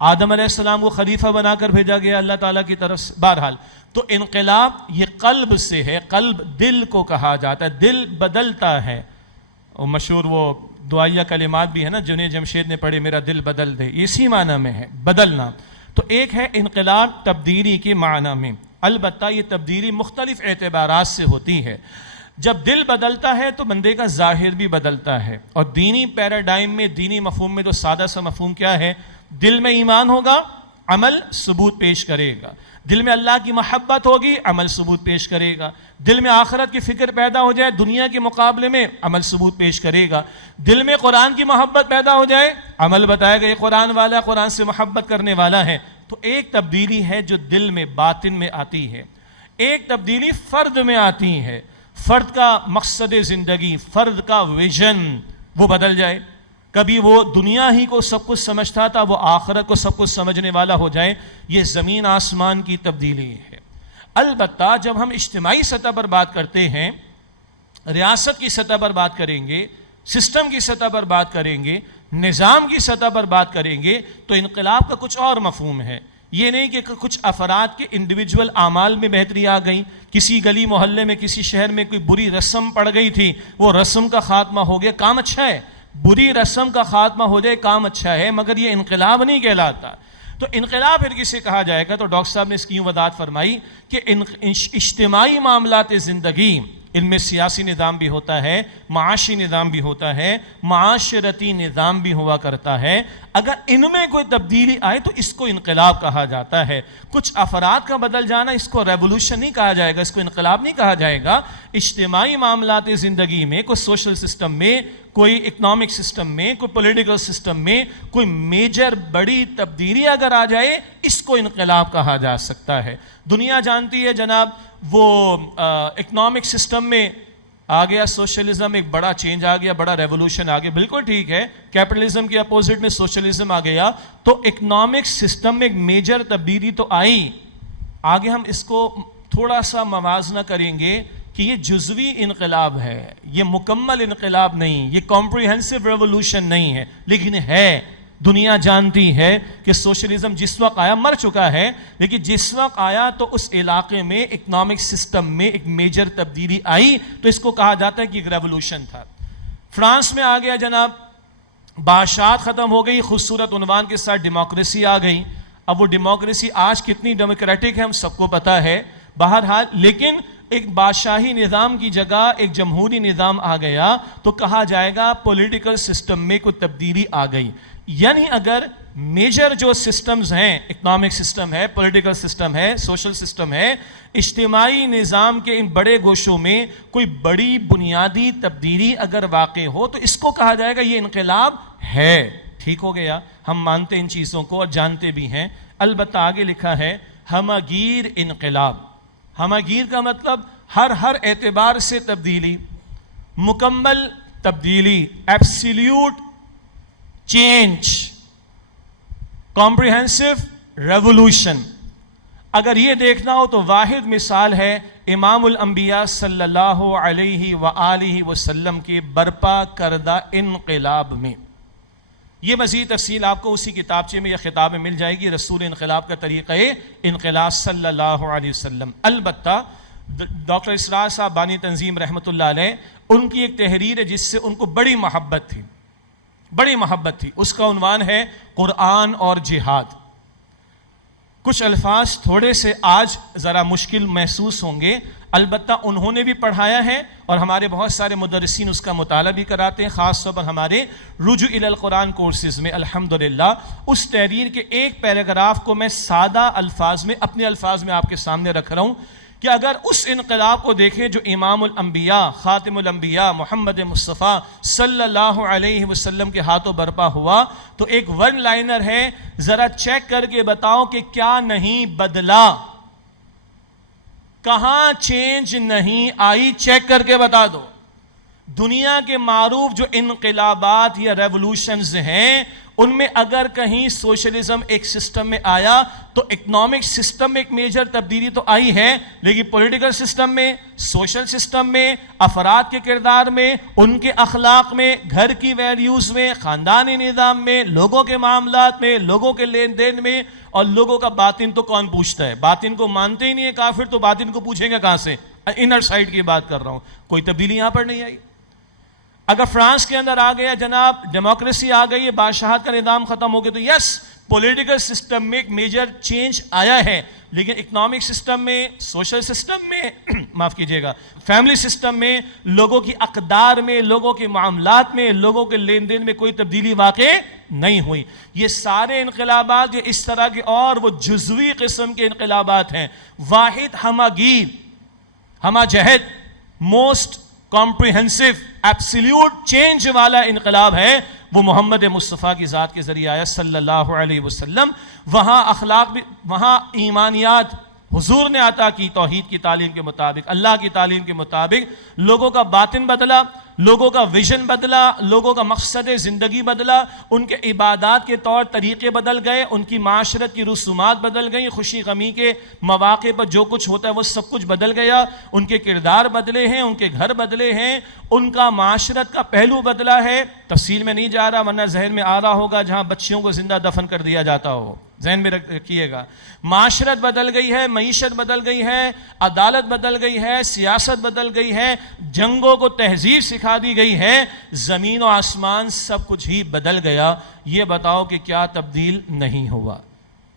آدم علیہ السلام کو خلیفہ بنا کر بھیجا گیا اللہ تعالیٰ کی طرف سے. بہرحال تو انقلاب یہ قلب سے ہے، قلب دل کو کہا جاتا ہے، دل بدلتا ہے. مشہور وہ دعائیہ کلمات بھی ہے نا، جنید جمشید نے پڑھے، میرا دل بدل دے، اسی معنی میں ہے بدلنا. تو ایک ہے انقلاب تبدیلی کے معنی میں. البتہ یہ تبدیلی مختلف اعتبارات سے ہوتی ہے. جب دل بدلتا ہے تو بندے کا ظاہر بھی بدلتا ہے، اور دینی پیراڈائم میں، دینی مفہوم میں تو سادہ سا مفہوم کیا ہے؟ دل میں ایمان ہوگا، عمل ثبوت پیش کرے گا. دل میں اللہ کی محبت ہوگی، عمل ثبوت پیش کرے گا. دل میں آخرت کی فکر پیدا ہو جائے دنیا کے مقابلے میں، عمل ثبوت پیش کرے گا. دل میں قرآن کی محبت پیدا ہو جائے، عمل بتائے گا یہ قرآن والا، قرآن سے محبت کرنے والا ہے. تو ایک تبدیلی ہے جو دل میں، باطن میں آتی ہے. ایک تبدیلی فرد میں آتی ہے. فرد کا مقصد زندگی، فرد کا ویژن وہ بدل جائے. کبھی وہ دنیا ہی کو سب کچھ سمجھتا تھا، وہ آخرت کو سب کچھ سمجھنے والا ہو جائے. یہ زمین آسمان کی تبدیلی ہے. البتہ جب ہم اجتماعی سطح پر بات کرتے ہیں، ریاست کی سطح پر بات کریں گے، سسٹم کی سطح پر بات کریں گے، نظام کی سطح پر بات کریں گے، تو انقلاب کا کچھ اور مفہوم ہے. یہ نہیں کہ کچھ افراد کے انڈیویجول اعمال میں بہتری آ گئی، کسی گلی محلے میں، کسی شہر میں کوئی بری رسم پڑ گئی تھی، وہ رسم کا خاتمہ ہو گیا، کام اچھا ہے. بری رسم کا خاتمہ ہو جائے کام اچھا ہے، مگر یہ انقلاب نہیں کہلاتا. تو انقلاب پھر کسے کہا جائے گا؟ تو ڈاکٹر صاحب نے اس کی یوں وضاحت فرمائی کہ اجتماعی معاملات زندگی، ان میں سیاسی نظام بھی ہوتا ہے، معاشی نظام بھی ہوتا ہے، معاشرتی نظام بھی ہوا کرتا ہے. اگر ان میں کوئی تبدیلی آئے تو اس کو انقلاب کہا جاتا ہے. کچھ افراد کا بدل جانا، اس کو ریولوشن نہیں کہا جائے گا، اس کو انقلاب نہیں کہا جائے گا. اجتماعی معاملات زندگی میں، کوئی سوشل سسٹم میں، کوئی اکنامک سسٹم میں، کوئی پولیٹیکل سسٹم میں کوئی میجر بڑی تبدیلی اگر آ جائے، اس کو انقلاب کہا جا سکتا ہے. دنیا جانتی ہے جناب، وہ اکنامک سسٹم میں آ گیا سوشلزم، ایک بڑا چینج آ گیا، بڑا ریولوشن آ گیا، بالکل ٹھیک ہے. کیپٹلزم کے اپوزٹ میں سوشلزم آ گیا، تو اکنامک سسٹم میں ایک میجر تبدیلی تو آئی. آگے ہم اس کو تھوڑا سا موازنہ کریں گے کہ یہ جزوی انقلاب ہے، یہ مکمل انقلاب نہیں، یہ کمپریہنسو ریولوشن نہیں ہے، لیکن ہے. دنیا جانتی ہے کہ سوشلزم جس وقت آیا، مر چکا ہے، لیکن جس وقت آیا تو اس علاقے میں اکنامک سسٹم میں ایک میجر تبدیلی آئی، تو اس کو کہا جاتا ہے کہ ایک ریولوشن تھا. فرانس میں آ گیا جناب، بادشاہت ختم ہو گئی، خوبصورت عنوان کے ساتھ ڈیموکریسی آ گئی. اب وہ ڈیموکریسی آج کتنی ڈیموکریٹک ہے ہم سب کو پتہ ہے. بہرحال لیکن ایک بادشاہی نظام کی جگہ ایک جمہوری نظام آ گیا، تو کہا جائے گا پولیٹیکل سسٹم میں کوئی تبدیلی آ گئی. یعنی اگر میجر جو سسٹمز ہیں، اکنامک سسٹم ہے، پولیٹیکل سسٹم ہے، سوشل سسٹم ہے، اجتماعی نظام کے ان بڑے گوشوں میں کوئی بڑی بنیادی تبدیلی اگر واقع ہو، تو اس کو کہا جائے گا یہ انقلاب ہے. ٹھیک ہو گیا، ہم مانتے ہیں ان چیزوں کو اور جانتے بھی ہیں. البتہ آگے لکھا ہے ہمگیر انقلاب. ہمگیر کا مطلب ہر اعتبار سے تبدیلی، مکمل تبدیلی، ایبسلیوٹ چینج، کمپریہنسو ریولوشن. اگر یہ دیکھنا ہو تو واحد مثال ہے امام الانبیاء صلی اللہ علیہ وآلہ وسلم کے برپا کردہ انقلاب میں. یہ مزید تفصیل آپ کو اسی کتابچے میں یا خطاب میں مل جائے گی، رسول انقلاب کا طریقہ انقلاب صلی اللہ علیہ وسلم. البتہ ڈاکٹر اسرار صاحب بانی تنظیم رحمۃ اللہ علیہ، ان کی ایک تحریر ہے جس سے ان کو بڑی محبت تھی، بڑی محبت تھی. اس کا عنوان ہے قرآن اور جہاد. کچھ الفاظ تھوڑے سے آج ذرا مشکل محسوس ہوں گے، البتہ انہوں نے بھی پڑھایا ہے اور ہمارے بہت سارے مدرسین اس کا مطالعہ بھی کراتے ہیں، خاص طور پر ہمارے رجوع الی القرآن کورسز میں. الحمدللہ اس تحریر کے ایک پیراگراف کو میں سادہ الفاظ میں، اپنے الفاظ میں آپ کے سامنے رکھ رہا ہوں کہ اگر اس انقلاب کو دیکھیں جو امام الانبیاء، خاتم الانبیاء محمد مصطفیٰ صلی اللہ علیہ وسلم کے ہاتھوں برپا ہوا، تو ایک ون لائنر ہے، ذرا چیک کر کے بتاؤ کہ کیا نہیں بدلا، کہاں چینج نہیں آئی، چیک کر کے بتا دو. دنیا کے معروف جو انقلابات یا ریولوشنز ہیں، ان میں اگر کہیں سوشلزم ایک سسٹم میں آیا تو اکنامک سسٹم میں ایک میجر تبدیلی تو آئی ہے، لیکن پولیٹیکل سسٹم میں، سوشل سسٹم میں، افراد کے کردار میں، ان کے اخلاق میں، گھر کی ویلیوز میں، خاندانی نظام میں، لوگوں کے معاملات میں، لوگوں کے لین دین میں، اور لوگوں کا باطن تو کون پوچھتا ہے؟ باطن کو مانتے ہی نہیں ہے کافر، تو باطن کو پوچھیں گے کہاں سے؟ انر سائڈ کی بات کر رہا ہوں. کوئی تبدیلی یہاں پر نہیں آئی. اگر فرانس کے اندر آ گیا جناب ڈیموکریسی آ گئی ہے، بادشاہت کا نظام ختم ہو گیا، تو یس پولیٹیکل سسٹم میں ایک میجر چینج آیا ہے، لیکن اکنامک سسٹم میں، سوشل سسٹم میں معاف کیجئے گا، فیملی سسٹم میں، لوگوں کی اقدار میں، لوگوں کے معاملات میں، لوگوں کے لین دین میں کوئی تبدیلی واقع نہیں ہوئی. یہ سارے انقلابات یہ اس طرح کے اور وہ جزوی قسم کے انقلابات ہیں. واحد ہمہ ہمہ جہد موسٹ کمپریہنسو ایبسلیوٹ چینج والا انقلاب ہے، وہ محمد مصطفیٰ کی ذات کے ذریعے آیا صلی اللہ علیہ وسلم. وہاں اخلاق بھی، وہاں ایمانیات حضور نے عطا کی توحید کی تعلیم کے مطابق، اللہ کی تعلیم کے مطابق. لوگوں کا باطن بدلا، لوگوں کا ویژن بدلا، لوگوں کا مقصد زندگی بدلا، ان کے عبادات کے طور طریقے بدل گئے، ان کی معاشرت کی رسومات بدل گئیں، خوشی غمی کے مواقع پر جو کچھ ہوتا ہے وہ سب کچھ بدل گیا. ان کے کردار بدلے ہیں، ان کے گھر بدلے ہیں، ان کا معاشرت کا پہلو بدلا ہے. تفصیل میں نہیں جا رہا ورنہ ذہن میں آ رہا ہوگا جہاں بچیوں کو زندہ دفن کر دیا جاتا ہو، ذہن میں رکھیے گا. معاشرت بدل گئی ہے، معیشت بدل گئی ہے، عدالت بدل گئی ہے، سیاست بدل گئی ہے، جنگوں کو تہذیب سکھا دی گئی ہے، زمین و آسمان سب کچھ ہی بدل گیا. یہ بتاؤ کہ کیا تبدیل نہیں ہوا؟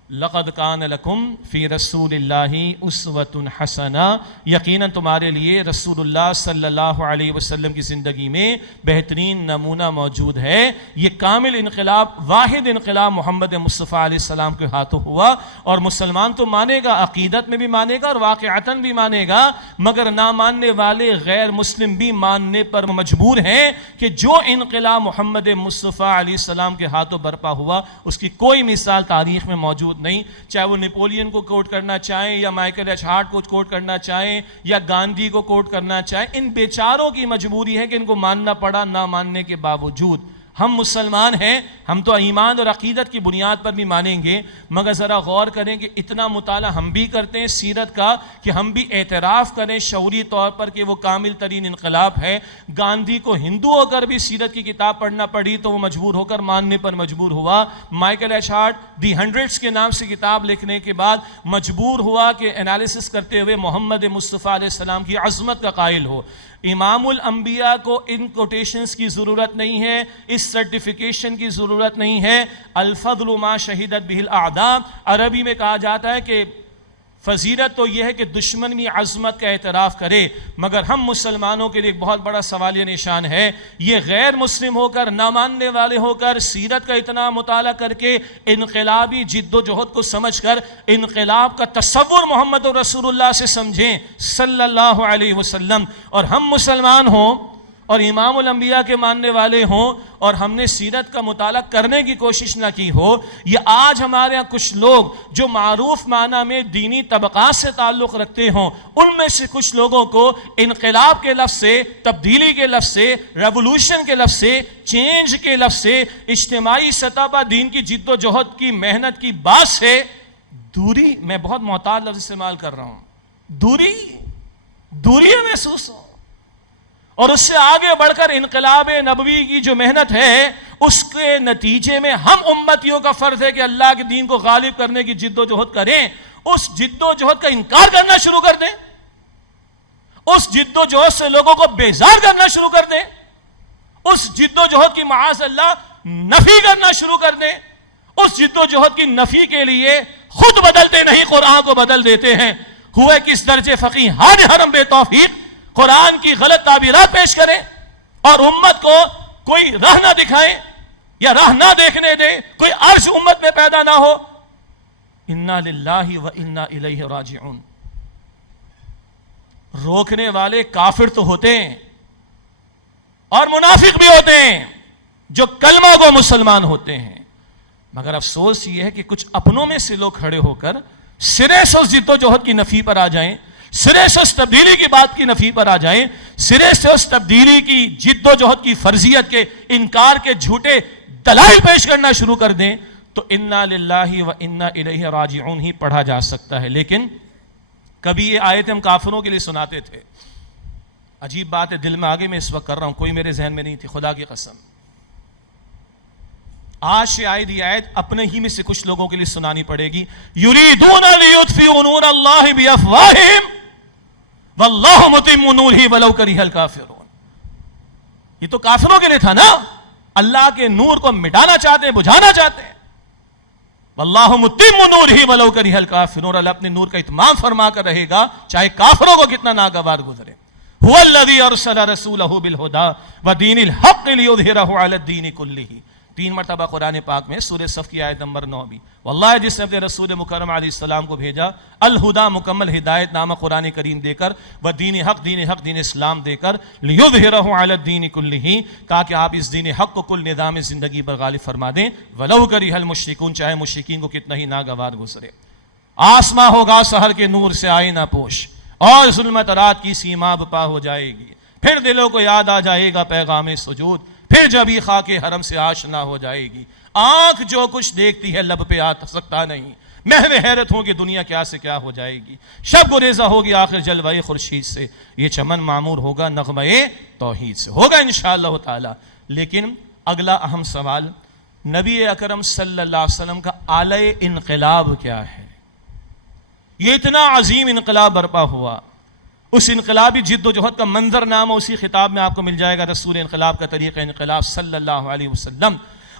لَقَدْ كَانَ لَكُمْ فِي رَسُولِ اللَّهِ أُسْوَةٌ حَسَنَةٌ، یقیناً تمہارے لیے رسول اللہ صلی اللہ علیہ وسلم کی زندگی میں بہترین نمونہ موجود ہے. یہ کامل انقلاب، واحد انقلاب محمد مصطفیٰ علیہ السلام کے ہاتھوں ہوا، اور مسلمان تو مانے گا، عقیدت میں بھی مانے گا اور واقعتاً بھی مانے گا، مگر نہ ماننے والے غیر مسلم بھی ماننے پر مجبور ہیں کہ جو انقلاب محمد مصطفیٰ علیہ السلام کے ہاتھوں برپا ہوا اس کی کوئی مثال تاریخ میں موجود نہیں. چاہے وہ نیپولین کو کوٹ کرنا چاہیں، یا مائیکل ایچ ہارٹ کو کوٹ کرنا چاہیں، یا گاندھی کو کوٹ کرنا چاہیں، ان بیچاروں کی مجبوری ہے کہ ان کو ماننا پڑا. نہ ماننے کے باوجود ہم مسلمان ہیں، ہم تو ایمان اور عقیدت کی بنیاد پر بھی مانیں گے، مگر ذرا غور کریں کہ اتنا مطالعہ ہم بھی کرتے ہیں سیرت کا کہ ہم بھی اعتراف کریں شعوری طور پر کہ وہ کامل ترین انقلاب ہے. گاندھی کو ہندو ہو کر بھی سیرت کی کتاب پڑھنا پڑی تو وہ مجبور ہو کر ماننے پر مجبور ہوا. مائیکل ایچ ہارٹ دی ہنڈریڈز کے نام سے کتاب لکھنے کے بعد مجبور ہوا کہ انالیسس کرتے ہوئے محمد مصطفیٰ علیہ السلام کی عظمت کا قائل ہو. امام الانبیاء کو ان کوٹیشنز کی ضرورت نہیں ہے، اس سرٹیفیکیشن کی ضرورت نہیں ہے. الفضل ما شہدت بہ الاعداء، عربی میں کہا جاتا ہے کہ فضیلت تو یہ ہے کہ دشمن بھی عظمت کا اعتراف کرے، مگر ہم مسلمانوں کے لیے ایک بہت بڑا سوالیہ نشان ہے. یہ غیر مسلم ہو کر، نہ ماننے والے ہو کر، سیرت کا اتنا مطالعہ کر کے، انقلابی جد و جہد کو سمجھ کر انقلاب کا تصور محمد رسول اللہ سے سمجھیں صلی اللہ علیہ وسلم، اور ہم مسلمان ہوں اور امام الانبیاء کے ماننے والے ہوں اور ہم نے سیرت کا مطالعہ کرنے کی کوشش نہ کی ہو. یہ آج ہمارے ہاں کچھ لوگ جو معروف معنی میں دینی طبقات سے تعلق رکھتے ہوں، ان میں سے کچھ لوگوں کو انقلاب کے لفظ سے، تبدیلی کے لفظ سے، ریولوشن کے لفظ سے، چینج کے لفظ سے، اجتماعی سطح پر دین کی جد و جہد کی محنت کی بات سے دوری، میں بہت محتاط لفظ استعمال کر رہا ہوں، دوری محسوس ہو. اور اس سے آگے بڑھ کر انقلاب نبوی کی جو محنت ہے اس کے نتیجے میں ہم امتیوں کا فرض ہے کہ اللہ کے دین کو غالب کرنے کی جد و جہد کریں. اس جد و جہد کا انکار کرنا شروع کر دیں، اس جد و جہد سے لوگوں کو بیزار کرنا شروع کر دیں، اس جد و جہد کی معاذ اللہ نفی کرنا شروع کر دیں. اس جد و جہد کی نفی کے لیے خود بدلتے نہیں، قرآن کو بدل دیتے ہیں. ہوئے کس درجے فقیہ حاج حرم بے توفیق قرآن کی غلط تعبیرات پیش کریں اور امت کو کوئی راہ نہ دکھائیں یا راہ نہ دیکھنے دیں، کوئی عرش امت میں پیدا نہ ہو. انا للہ و انا الیہ راجعون. روکنے والے کافر تو ہوتے ہیں اور منافق بھی ہوتے ہیں جو کلمہ کو مسلمان ہوتے ہیں، مگر افسوس یہ ہے کہ کچھ اپنوں میں سے لوگ کھڑے ہو کر سرے سے اس جد و جہد کی نفی پر آ جائیں، سرے سے اس تبدیلی کی بات کی نفی پر آ جائیں، سرے سے اس تبدیلی کی جد و جہد کی فرضیت کے انکار کے جھوٹے دلائل پیش کرنا شروع کر دیں تو انا للہ و انا الیہ راجعون ہی پڑھا جا سکتا ہے. لیکن کبھی یہ آیت ہم کافروں کے لیے سناتے تھے. عجیب بات ہے، دل میں آگے میں اس وقت کر رہا ہوں، کوئی میرے ذہن میں نہیں تھی، خدا کی قسم. آج سے یہ آیت اپنے ہی میں سے کچھ لوگوں کے لیے سنانی پڑے گی. یریدون لیطفئوا نور اللہ بافواہہم واللہ متم نورہ ولو کرہ الکافرون. یہ تو کافروں کے لیے تھا نا، اللہ کے نور کو مٹانا چاہتے ہیں، بجھانا چاہتے ہیں. واللہ متم نورہ ولو کرہ الکافرون. اللہ اپنے نور کا اتمام فرما کر رہے گا چاہے کافروں کو کتنا ناگوار گزرے. هو الذی ارسل رسولہ بالہدی ودین الحق لیظہرہ علی الدین کلہ. 3 مرتبہ قرآن پاک میں سورہ صف کی آیت نمبر 9 بھی. واللہ جس نے اپنے رسول مکرم علیہ السلام کو بھیجا الہدا مکمل ہدایت نامہ قرآن کریم دے کر، و دین حق دین اسلام دے کر، لیظہرہ علی الدین کلہ تاکہ آپ اس دین حق کو کل نظام زندگی پر غالب فرما دیں. ولو کرہ المشرکون چاہے مشرکین کو کتنا ہی ناگوار گزرے. آسماں ہوگا سحر کے نور سے آئینہ پوش، اور ظلمت رات کی سیما بپا ہو جائے گی. پھر دلوں کو یاد آ جائے گا پیغام سجود، پھر جب ہی خاک حرم سے آشنا ہو جائے گی. آنکھ جو کچھ دیکھتی ہے لب پہ آ سکتا نہیں، محو حیرت ہوں کہ دنیا کیا سے کیا ہو جائے گی. شب گریزہ ہوگی آخر جلوہ خورشید سے، یہ چمن معمور ہوگا نغمہ توحید سے، ہوگا انشاءاللہ تعالی. لیکن اگلا اہم سوال، نبی اکرم صلی اللہ علیہ وسلم کا اعلی انقلاب کیا ہے؟ یہ اتنا عظیم انقلاب برپا ہوا، اس انقلابی جد و جہد کا منظر نامہ اسی خطاب میں آپ کو مل جائے گا. رسول انقلاب کا طریقہ انقلاب صلی اللہ علیہ وسلم.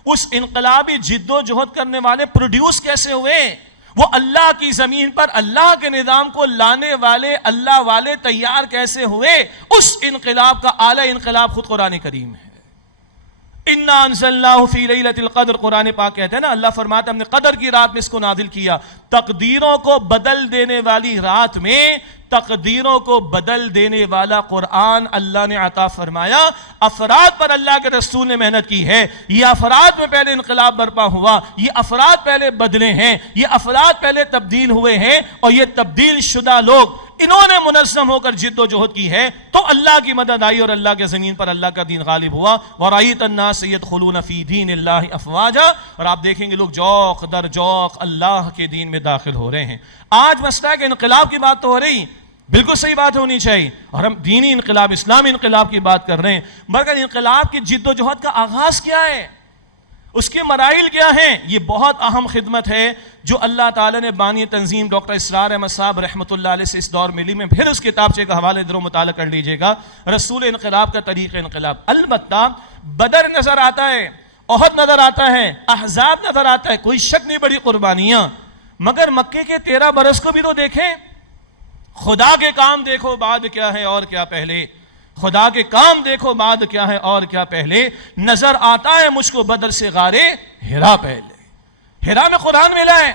اس انقلابی جد و جہد کرنے والے پروڈیوس کیسے ہوئے؟ وہ اللہ کی زمین پر اللہ کے نظام کو لانے والے اللہ والے تیار کیسے ہوئے؟ اس انقلاب کا اعلی انقلاب خود قرآن کریم ہے. اِنَّا أَنزَلْنَاهُ فِي لَيْلَةِ الْقَدْرِ. قرآن پاک کہتے ہیں نا، اللہ فرماتا ہے ہم نے قدر کی رات میں اس کو نازل کیا. تقدیروں کو بدل دینے والی رات میں تقدیروں کو بدل دینے والا قرآن اللہ نے عطا فرمایا. افراد پر اللہ کے رسول نے محنت کی ہے. یہ افراد میں پہلے انقلاب برپا ہوا، یہ افراد پہلے بدلے ہیں، یہ افراد پہلے تبدیل ہوئے ہیں، اور یہ تبدیل شدہ لوگ انہوں نے منظم ہو کر جد و جہد کی ہے تو اللہ کی مدد آئی اور اللہ کے زمین پر اللہ کا دین غالب ہوا. وَرَأَيْتَ النَّاسَ يَدْخُلُونَ فِي دِينِ اللَّهِ أَفْوَاجًا. اور آپ دیکھیں گے لوگ جوق در جوق اللہ کے دین میں داخل ہو رہے ہیں. آج مسئلہ ہے کہ انقلاب کی بات تو ہو رہی، بالکل صحیح بات ہونی چاہیے، اور ہم دینی انقلاب اسلامی انقلاب کی بات کر رہے ہیں. مگر انقلاب کی جد و جہد کا آغاز کیا ہے، اس کے مراحل کیا ہیں؟ یہ بہت اہم خدمت ہے جو اللہ تعالیٰ نے بانی تنظیم ڈاکٹر اسرار احمد صاحب رحمۃ اللہ علیہ سے اس دور میں لی. میں پھر اس کتابچے کا حوالے ادھر مطالعہ کر لیجئے گا، رسول انقلاب کا طریق انقلاب. البتہ بدر نظر آتا ہے، احد نظر آتا ہے، احزاب نظر آتا ہے، کوئی شک نہیں بڑی قربانیاں. مگر مکے کے 13 برس کو بھی تو دیکھیں. خدا کے کام دیکھو بعد کیا ہے اور کیا پہلے، خدا کے کام دیکھو بعد کیا ہے اور کیا پہلے. نظر آتا ہے مجھ کو بدر سے غارے ہرا پہلے. ہرا میں قرآن ملا ہے،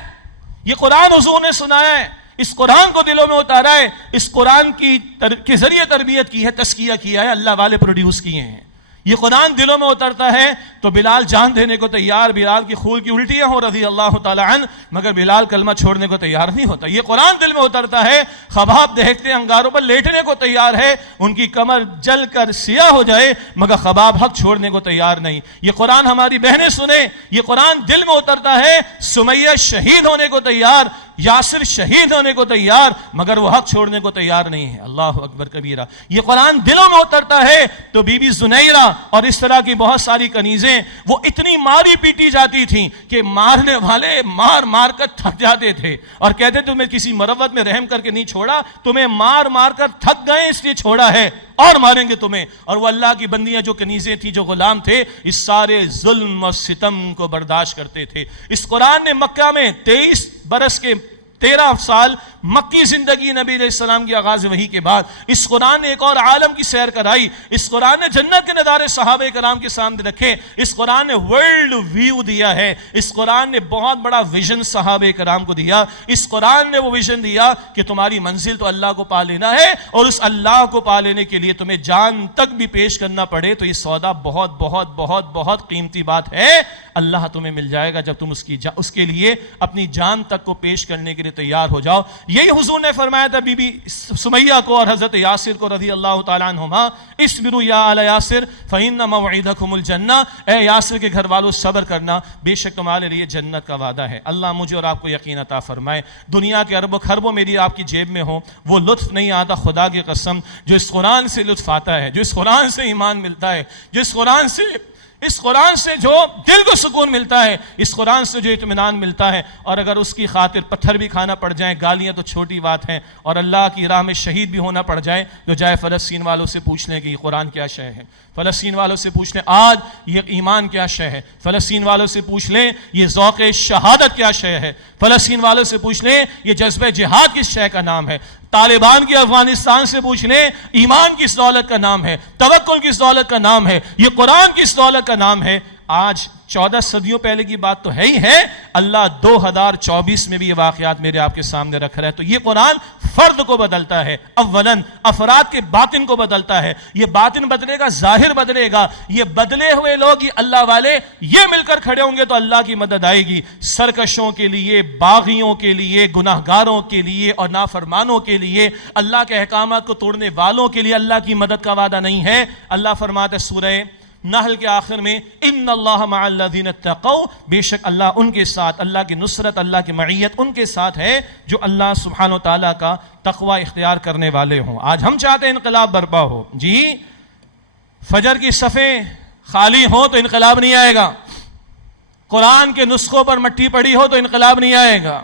یہ قرآن حضور نے سنایا ہے، اس قرآن کو دلوں میں اتارا ہے، اس قرآن کے ذریعے تربیت کی ہے، تزکیہ کیا ہے، اللہ والے پروڈیوس کیے ہیں. یہ قرآن دلوں میں اترتا ہے تو بلال جان دینے کو تیار، بلال کی خون کی الٹیاں ہوں رضی اللہ تعالی عنہ، مگر بلال کلمہ چھوڑنے کو تیار نہیں ہوتا. یہ قرآن دل میں اترتا ہے، خباب دیکھتے انگاروں پر لیٹنے کو تیار ہے، ان کی کمر جل کر سیاہ ہو جائے، مگر خباب حق چھوڑنے کو تیار نہیں. یہ قرآن ہماری بہنیں سنیں، یہ قرآن دل میں اترتا ہے. سمیہ شہید ہونے کو تیار، یاسر شہید ہونے کو تیار، مگر وہ حق چھوڑنے کو تیار نہیں ہے. اللہ اکبر کبیرہ. یہ قرآن دلوں میں اترتا ہے تو بی بی زنیرہ اور اس طرح کی بہت ساری کنیزیں وہ اتنی ماری پیٹی جاتی تھیں کہ مارنے والے مار مار کر تھک جاتے تھے اور کہتے تمہیں کسی مروت میں رحم کر کے نہیں چھوڑا، تمہیں مار مار کر تھک گئے اس لیے چھوڑا ہے اور ماریں گے تمہیں. اور وہ اللہ کی بندیاں جو کنیزیں تھیں، جو غلام تھے، اس سارے ظلم اور ستم کو برداشت کرتے تھے. اس قرآن نے مکہ میں 23 برس کے 13 سال مکی زندگی نبی علیہ السلام کی آغاز وحی کے بعد اس قرآن نے ایک اور عالم کی سیر کرائی. اس قرآن نے جنت کے نظارے صحابہ کرام کے سامنے رکھے. اس قرآن نے ورلڈ ویو دیا ہے. اس قرآن نے بہت بڑا ویژن صحابہ کرام کو دیا. اس قرآن نے وہ ویژن دیا کہ تمہاری منزل تو اللہ کو پا لینا ہے، اور اس اللہ کو پا لینے کے لیے تمہیں جان تک بھی پیش کرنا پڑے تو یہ سودا بہت بہت بہت بہت قیمتی بات ہے. اللہ تمہیں مل جائے گا جب تم اس کے لیے اپنی جان تک کو پیش کرنے کے لیے تیار ہو جاؤ. یہی حضور نے فرمایا تھا بی بی سمیہ کو اور حضرت یاسر کو رضی اللہ تعالیٰ عنہما، اصبروا یا آل یاسر فإن موعدکم الجنہ، اے یاسر کے گھر والوں صبر کرنا، بے شک تمہارے لیے جنت کا وعدہ ہے۔ اللہ مجھے اور آپ کو یقین عطا فرمائے۔ دنیا کے ارب و خربوں میری آپ کی جیب میں ہو، وہ لطف نہیں آتا خدا کی قسم جو اس قرآن سے لطف آتا ہے، جو اس قرآن سے ایمان ملتا ہے، جو اس قرآن سے جو دل کو سکون ملتا ہے، اس قرآن سے جو اطمینان ملتا ہے۔ اور اگر اس کی خاطر پتھر بھی کھانا پڑ جائیں، گالیاں تو چھوٹی بات ہیں، اور اللہ کی راہ میں شہید بھی ہونا پڑ جائے، تو جائے فلسطین والوں سے پوچھ لیں کہ یہ قرآن کیا شے ہے، فلسطین والوں سے پوچھ لیں آج یہ ایمان کیا شے ہے، فلسطین والوں سے پوچھ لیں یہ ذوق شہادت کیا شے ہے، فلسطین والوں سے پوچھ لیں یہ جذبہ جہاد کس شے کا نام ہے، طالبان کی افغانستان سے پوچھ لیں ایمان کس دولت کا نام ہے، توکل کس دولت کا نام ہے، یہ قرآن کس دولت کا نام ہے۔ آج 14 صدیوں پہلے کی بات تو ہے ہی ہے، اللہ 2024 میں بھی یہ واقعات میرے آپ کے سامنے رکھ رہا ہے۔ تو یہ قرآن فرد کو بدلتا ہے، اولاً افراد کے باطن کو بدلتا ہے، یہ باطن بدلے گا، ظاہر بدلے گا، یہ بدلے ہوئے لوگ، یہ اللہ والے، یہ مل کر کھڑے ہوں گے تو اللہ کی مدد آئے گی۔ سرکشوں کے لیے، باغیوں کے لیے، گناہگاروں کے لیے اور نافرمانوں کے لیے، اللہ کے احکامات کو توڑنے والوں کے لیے اللہ کی مدد کا وعدہ نہیں ہے۔ اللہ فرماتا ہے سورہ نحل کے آخر میں ان اللہ مع الذین اتقوا، بے شک اللہ ان کے ساتھ، اللہ کی نصرت، اللہ کی معیت ان کے ساتھ ہے جو اللہ سبحانہ و تعالیٰ کا تقوی اختیار کرنے والے ہوں۔ آج ہم چاہتے ہیں انقلاب برپا ہو، جی فجر کی صفیں خالی ہوں تو انقلاب نہیں آئے گا، قرآن کے نسخوں پر مٹی پڑی ہو تو انقلاب نہیں آئے گا،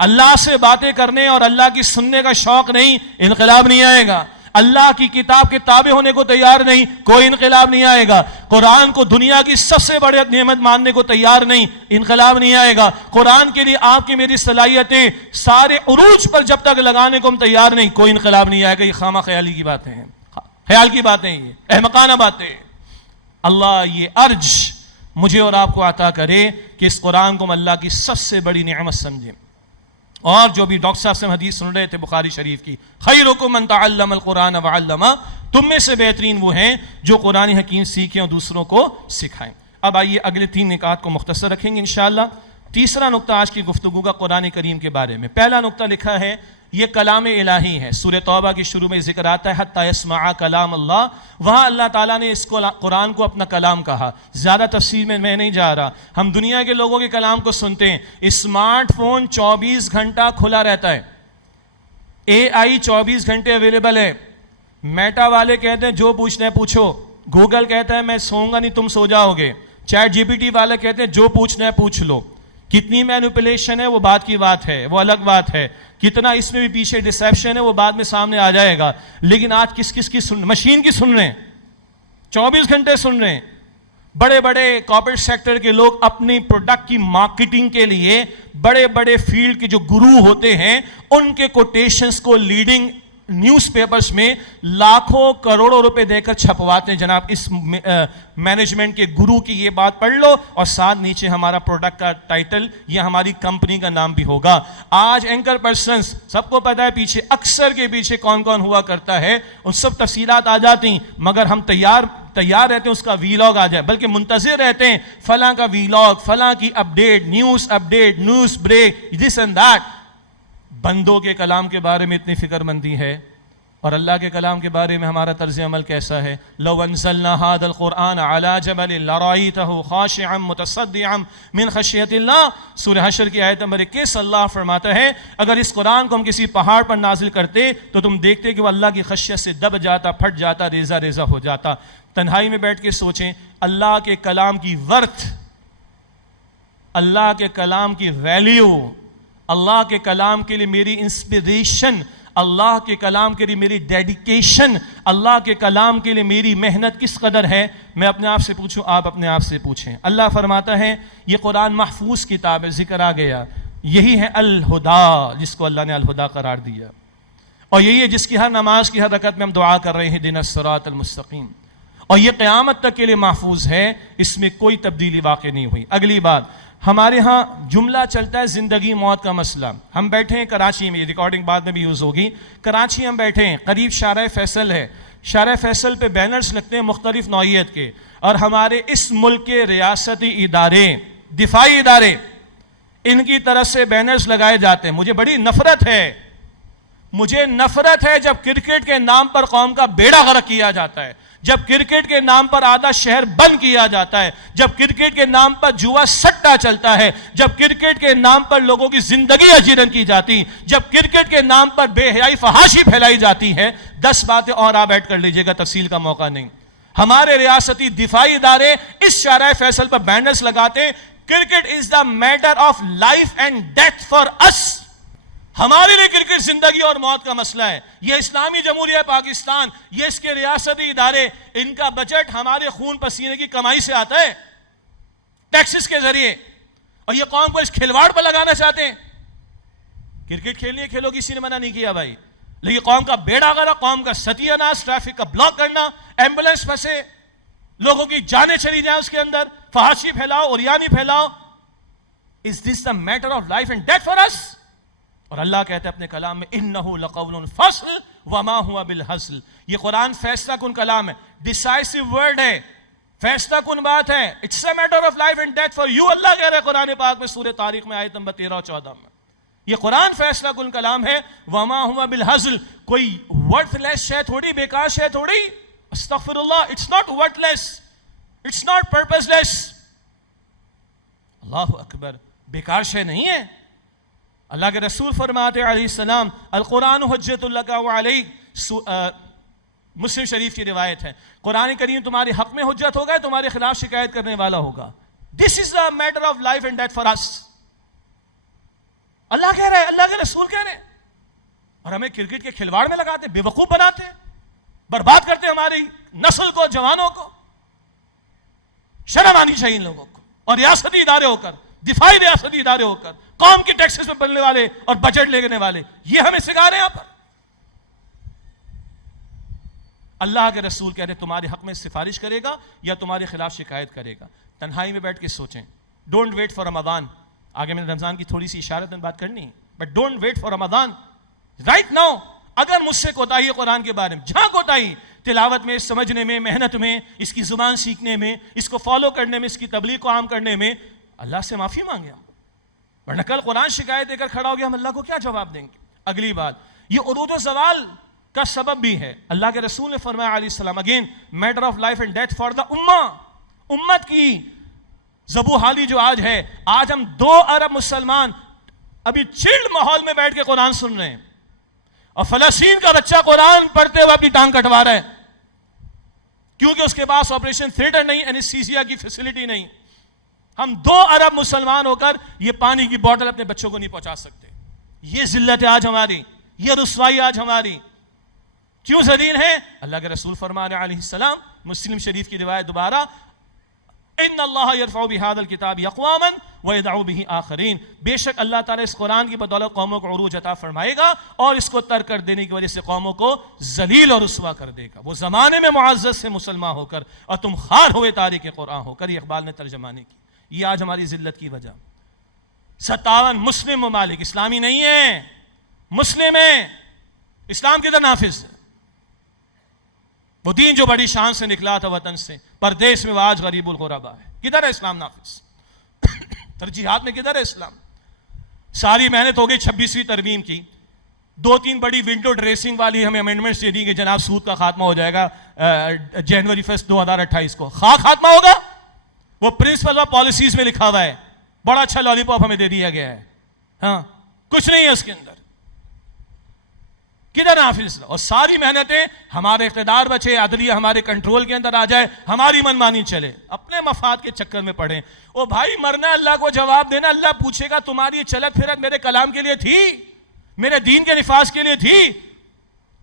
اللہ سے باتیں کرنے اور اللہ کی سننے کا شوق نہیں، انقلاب نہیں آئے گا، اللہ کی کتاب کے تابع ہونے کو تیار نہیں، کوئی انقلاب نہیں آئے گا، قرآن کو دنیا کی سب سے بڑی نعمت ماننے کو تیار نہیں، انقلاب نہیں آئے گا، قرآن کے لیے آپ کی میری صلاحیتیں سارے عروج پر جب تک لگانے کو ہم تیار نہیں، کوئی انقلاب نہیں آئے گا۔ یہ خامہ خیالی کی باتیں ہیں، خیال کی باتیں، یہ احمقانہ باتیں۔ اللہ یہ ارج مجھے اور آپ کو عطا کرے کہ اس قرآن کو ہم اللہ کی سب سے بڑی نعمت سمجھیں۔ اور جو بھی ڈاکٹر صاحب سے حدیث سن رہے تھے بخاری شریف کی، خیرکم من تعلم القرآن وعلمہ، تم میں سے بہترین وہ ہیں جو قرآن حکیم سیکھیں اور دوسروں کو سکھائیں۔ اب آئیے اگلے 3 نکات کو مختصر رکھیں گے انشاءاللہ۔ تیسرا نقطہ آج کی گفتگو کا قرآن کریم کے بارے میں۔ پہلا نقطہ لکھا ہے یہ کلام الہی ہے، سورہ توبہ کی شروع میں ذکر آتا ہے حتی یسمع کلام اللہ، وہاں اللہ تعالیٰ نے اس قرآن کو اپنا کلام کہا۔ زیادہ تفصیل میں نہیں جا رہا، ہم دنیا کے لوگوں کے کلام کو سنتے ہیں، اسمارٹ فون 24 گھنٹہ کھلا رہتا ہے، اے آئی 24 گھنٹے اویلیبل ہے، میٹا والے کہتے ہیں جو پوچھنا ہے پوچھو، گوگل کہتا ہے میں سوؤں گا نہیں تم سو جاؤ گے، چیٹ جی پی ٹی والے کہتے ہیں جو پوچھنا ہے پوچھ لو۔ کتنی مینوپولیشن ہے وہ بات کی بات ہے، وہ الگ بات ہے، کتنا اس میں بھی پیچھے ڈسیپشن ہے وہ بعد میں سامنے آ جائے گا، لیکن آج کس کی مشین کی سن رہے ہیں، 24 گھنٹے سن رہے ہیں۔ بڑے بڑے کارپوریٹ سیکٹر کے لوگ اپنی پروڈکٹ کی مارکیٹنگ کے لیے بڑے بڑے فیلڈ کے جو گرو ہوتے ہیں ان کے کوٹیشنز کو لیڈنگ نیوز پیپرز میں لاکھوں کروڑوں روپے دے کر چھپواتے ہیں، جناب اس مینجمنٹ کے گرو کی یہ بات پڑھ لو اور ساتھ نیچے ہمارا پروڈکٹ کا ٹائٹل یا ہماری کمپنی کا نام بھی ہوگا۔ آج اینکر پرسنز سب کو پتہ ہے پیچھے اکثر کے پیچھے کون کون ہوا کرتا ہے، ان سب تفصیلات آ جاتی ہیں، مگر ہم تیار رہتے ہیں اس کا ویلاگ آ جائے، بلکہ منتظر رہتے ہیں فلاں کا ویلاگ، فلاں کی update, news break, this and that. بندوں کے کلام کے بارے میں اتنی فکر مندی ہے اور اللہ کے کلام کے بارے میں ہمارا طرز عمل کیسا ہے؟ لو انزلنا هذا القرآن على جبل لرأيته خاشعا متصدعا من خشیۃ اللہ، سورہ حشر کی آیت نمبر 21 اللہ فرماتا ہے اگر اس قرآن کو ہم کسی پہاڑ پر نازل کرتے تو تم دیکھتے کہ وہ اللہ کی خشیت سے دب جاتا، پھٹ جاتا، ریزہ ریزہ ہو جاتا۔ تنہائی میں بیٹھ کے سوچیں اللہ کے کلام کی ورتھ، اللہ کے کلام کی ویلیو، اللہ کے کلام کے لیے میری انسپیریشن، اللہ کے کلام کے لیے میری ڈیڈیکیشن، اللہ کے کلام کے لیے میری محنت کس قدر ہے۔ میں اپنے آپ سے پوچھوں، آپ اپنے آپ سے پوچھیں۔ اللہ فرماتا ہے یہ قرآن محفوظ کتاب ہے، ذکر آ گیا، یہی ہے الہدا جس کو اللہ نے الہدا قرار دیا، اور یہی ہے جس کی ہر نماز کی ہر رکعت میں ہم دعا کر رہے ہیں اہدنا الصراط المستقیم، اور یہ قیامت تک کے لیے محفوظ ہے، اس میں کوئی تبدیلی واقع نہیں ہوئی۔ اگلی بات، ہمارے ہاں جملہ چلتا ہے زندگی موت کا مسئلہ۔ ہم بیٹھے ہیں کراچی میں، یہ ریکارڈنگ بعد میں بھی یوز ہوگی، کراچی ہم بیٹھے ہیں، قریب شارع فیصل ہے، شارع فیصل پہ بینرز لگتے ہیں مختلف نوعیت کے، اور ہمارے اس ملک کے ریاستی ادارے، دفاعی ادارے، ان کی طرف سے بینرز لگائے جاتے ہیں۔ مجھے بڑی نفرت ہے مجھے نفرت ہے جب کرکٹ کے نام پر قوم کا بیڑا غرق کیا جاتا ہے، جب کرکٹ کے نام پر آدھا شہر بند کیا جاتا ہے، جب کرکٹ کے نام پر جوا سٹا چلتا ہے، جب کرکٹ کے نام پر لوگوں کی زندگی اجیرن کی جاتی، جب کرکٹ کے نام پر بے حیائی فحاشی پھیلائی جاتی ہے. 10 باتیں اور آپ ایڈ کر لیجئے گا، تفصیل کا موقع نہیں. ہمارے ریاستی دفاعی ادارے اس شارع فیصل پر بینرز لگاتے ہیں، cricket is the matter of life and death for us. ہمارے لیے کرکٹ زندگی اور موت کا مسئلہ ہے. یہ اسلامی جمہوریہ پاکستان، یہ اس کے ریاستی ادارے، ان کا بجٹ ہمارے خون پسینے کی کمائی سے آتا ہے، ٹیکسز کے ذریعے، اور یہ قوم کو اس کھلواڑ پر لگانا چاہتے ہیں. کرکٹ کھیلنے کھیلو کسی نے منع نہیں کیا بھائی، لیکن قوم کا بیڑا غرق، قوم کا ستیہ ناش، ٹریفک کا بلاک کرنا، ایمبولینس پھنسے، لوگوں کی جانیں چلی جائیں اس کے اندر، فحاشی پھیلاؤ، اوریانی پھیلاؤ. Is this the matter of life and death for us? اور اللہ کہتے ہیں اپنے کلام میں اِنَّهُ لَقَوْلٌ فَصْلٌ وَمَا هُوَ بِالْحَزْلِ. یہ قرآن فیصلہ کن کلام ہے، ڈیسائسو ورڈ ہے، فیصلہ کن بات ہے. It's a matter of life and death for you. اللہ کہہ رہے ہیں قرآن پاک میں سورہ تاریخ میں آیت نمبر 13 اور 14 میں. یہ قرآن فیصلہ کن کلام ہے. وَمَا هُوَ بِالْحَزْلِ. کوئی worthless شے تھوڑی، بیکار شے تھوڑی. استغفر اللہ. It's not worthless. It's not purposeless. اللہ اکبر. بیکار شے نہیں ہے. اللہ کے رسول فرماتے علیہ السلام القرآن حجت لک وعلیک. مسلم شریف کی روایت ہے، قرآن کریم تمہارے حق میں حجت ہوگا، تمہارے خلاف شکایت کرنے والا ہوگا. This is a matter of life and death for us. اللہ کہہ رہے ہیں، اللہ کے رسول کہہ رہے ہیں، اور ہمیں کرکٹ کے کھلواڑ میں لگاتے، بے وقوف بناتے، برباد کرتے ہماری نسل کو، جوانوں کو. شرم آنی چاہیے ان لوگوں کو. اور ریاستی ادارے ہو کر، دفاعی ریاستی ادارے ہو کر، قوم کی ٹیکسز میں بننے والے اور بجٹ لینے والے، یہ ہمیں سکھا رہے ہیں یہاں پر. اللہ کے رسول کہہ رہے ہیں تمہارے حق میں سفارش کرے گا یا تمہارے خلاف شکایت کرے گا. تنہائی میں بیٹھ کے سوچیں. ڈونٹ ویٹ فار رمضان. آگے میں رمضان کی تھوڑی سی اشارت میں بات کرنی ہے، but don't wait for Ramzan. Right now. اگر مجھ سے کوتاہی ہے قرآن کے بارے میں، جہاں کوتاہی تلاوت میں، سمجھنے میں، محنت میں، اس کی زبان سیکھنے میں، اس کو فالو کرنے میں، اس کی تبلیغ کو عام کرنے میں، اللہ سے معافی مانگے ہم. ورنہ کل قرآن شکایت دے کر کھڑا ہو گیا، ہم اللہ کو کیا جواب دیں گے؟ اگلی بات، یہ عروج و زوال کا سبب بھی ہے. اللہ کے رسول نے فرمایا علیہ السلام، again metre of life and death for the امہ. امت کی زبو حالی جو آج ہے، آج ہم 2 ارب مسلمان ابھی چلڈ ماحول میں بیٹھ کے قرآن سن رہے ہیں، اور فلسطین کا بچہ قرآن پڑھتے ہوئے اپنی ٹانگ کٹوا رہا ہے، کیونکہ اس کے پاس آپریشن تھیٹر نہیں، اینستھیزیا کی فیسلٹی نہیں. ہم 2 ارب مسلمان ہو کر یہ پانی کی بوٹل اپنے بچوں کو نہیں پہنچا سکتے. یہ ذلت ہے آج ہماری، یہ رسوائی آج ہماری. کیوں ذلیل ہے؟ اللہ کے رسول فرما رہے علیہ السلام، مسلم شریف کی روایت دوبارہ، ان اللہ یرفع بہذا الکتاب اقواما ویدع بہ آخرین. بے شک اللہ تعالیٰ اس قرآن کی بدولت قوموں کو عروج عطا فرمائے گا، اور اس کو ترک کر دینے کی وجہ سے قوموں کو ذلیل اور رسوا کر دے گا. وہ زمانے میں معزز سے مسلمان ہو کر اور تم خار ہوئے تاریخ قرآن ہو کر. یہ اقبال نے ترجمانی کی. یہ آج ہماری ذلت کی وجہ. 57 مسلم ممالک اسلامی نہیں ہیں، مسلم ہیں. اسلام کدھر نافذ ہے؟ وہ دین جو بڑی شان سے نکلا تھا وطن سے، پردیس میں وہ آج غریب الغربا ہے. کدھر ہے اسلام نافذ؟ ترجیحات میں کدھر ہے اسلام؟ ساری محنت ہو گئی 26ویں ترمیم کی، 2-3 بڑی ونڈو ڈریسنگ والی ہمیں امینڈمنٹس دے دی کہ جناب سود کا خاتمہ ہو جائے گا جنوری 1 2028 کو. خاتمہ ہوگا؟ وہ پرنسپل آف پالیسیز میں لکھا ہوا ہے، بڑا اچھا لالی پاپ ہمیں دے دیا گیا ہے. ہاں، کچھ نہیں ہے اس کے اندر. کدھر نافذ؟ اور ساری محنتیں ہمارے اقتدار بچے، عدلیہ ہمارے کنٹرول کے اندر آ جائے، ہماری من مانی چلے، اپنے مفاد کے چکر میں پڑیں. او بھائی، مرنا اللہ کو جواب دینا. اللہ پوچھے گا تمہاری چلت پھرت میرے کلام کے لیے تھی؟ میرے دین کے نفاذ کے لیے تھی؟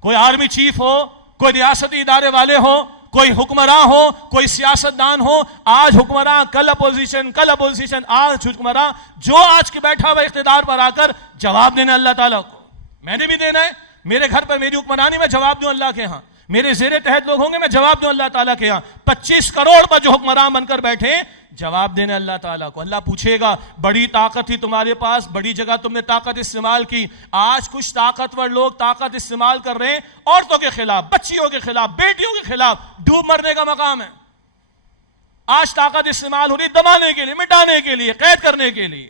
کوئی آرمی چیف ہو، کوئی ریاستی ادارے والے ہو، کوئی حکمراں ہو، کوئی سیاستدان ہو، آج حکمراں کل اپوزیشن، آج حکمراں جو آج کے بیٹھا ہوا اقتدار پر آ کر جواب دینا اللہ تعالیٰ کو. میں نے بھی دینا ہے. میرے گھر پر میری حکمرانی میں جواب دوں اللہ کے ہاں، میرے زیر تحت لوگ ہوں گے میں جواب دوں اللہ تعالیٰ کے ہاں. 25 کروڑ پر جو حکمران بن کر بیٹھے جواب دینا اللہ تعالیٰ کو. اللہ پوچھے گا بڑی طاقت تھی تمہارے پاس، بڑی جگہ تم نے طاقت استعمال کی. آج کچھ طاقتور لوگ طاقت استعمال کر رہے ہیں عورتوں کے خلاف، بچیوں کے خلاف، بیٹیوں کے خلاف. ڈوب مرنے کا مقام ہے. آج طاقت استعمال ہو رہی دبانے کے لیے، مٹانے کے لیے، قید کرنے کے لیے.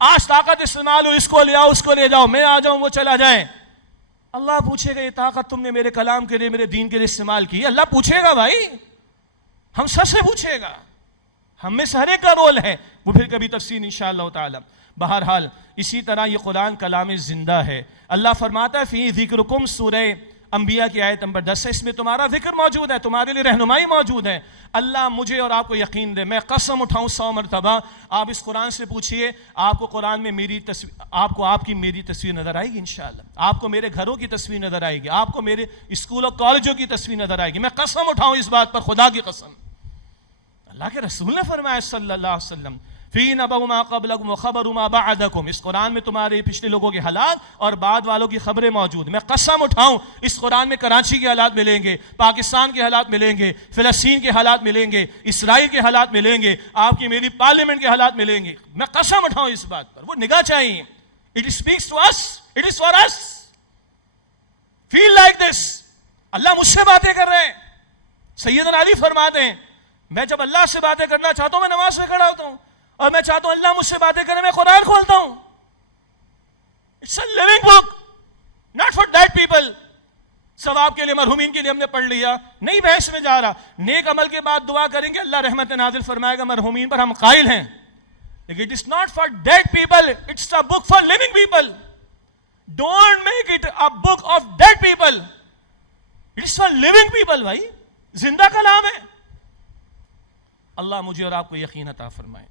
آج طاقت استعمال ہو اس کو لے آؤ، اس کو لے جاؤ، میں آ جاؤں وہ چلا جائے. اللہ پوچھے گا یہ طاقت تم نے میرے کلام کے لیے میرے دین کے لیے استعمال کی؟ اللہ پوچھے گا بھائی، ہم سب سے پوچھے گا، ہم میں سے ہر ایک کا رول ہے، وہ پھر کبھی تفصیل انشاءاللہ تعالی۔ بہرحال اسی طرح یہ قرآن کلام زندہ ہے۔ اللہ فرماتا ہے فی ذکرکم، سورہ انبیاء کی آیت نمبر 10 ہے، اس میں تمہارا ذکر موجود ہے، تمہارے لیے رہنمائی موجود ہے۔ اللہ مجھے اور آپ کو یقین دے، میں قسم اٹھاؤں 100 مرتبہ، آپ اس قرآن سے پوچھئے، آپ کو قرآن میں میری تصویر، آپ کو آپ کی میری تصویر نظر آئے گی انشاءاللہ، آپ کو میرے گھروں کی تصویر نظر آئے گی، آپ کو میرے اسکول اور کالجوں کی تصویر نظر آئے گی۔ میں قسم اٹھاؤں اس بات پر، خدا کی قسم۔ اللہ کے رسول نے فرمایا صلی اللہ علیہ وسلم فی نبأ ما قبلکم وخبر ما بعدکم، اس قرآن میں تمہارے پچھلے لوگوں کے حالات اور بعد والوں کی خبریں موجود۔ میں قسم اٹھاؤں اس قرآن میں کراچی کے حالات ملیں گے، پاکستان کے حالات ملیں گے، فلسطین کے حالات ملیں گے، اسرائیل کے حالات ملیں گے، آپ کی میری پارلیمنٹ کے حالات ملیں گے۔ میں قسم اٹھاؤں اس بات پر، وہ نگاہ چاہیے۔ It speaks to us, it is for us. Feel like this. اللہ مجھ سے باتیں کر رہے ہیں۔ سیدنا علی فرماتے ہیں میں جب اللہ سے باتیں کرنا چاہتا ہوں میں نماز میں کھڑا ہوتا ہوں، اور میں چاہتا ہوں اللہ مجھ سے باتیں کرے میں قرآن کھولتا ہوں۔ It's a living book, not for dead people. ثواب کے لیے مرحومین کے لیے ہم نے پڑھ لیا، نہیں بحث میں جا رہا۔ نیک عمل کے بعد دعا کریں گے، اللہ رحمت نازل فرمائے گا، مرحومین پر ہم قائل ہیں۔ لیکن it is not for dead people, it's a book for living people. Don't make it a book of dead people. It's for living people بھائی، زندہ کلام ہے۔ اللہ مجھے اور آپ کو یقین عطا فرمائے۔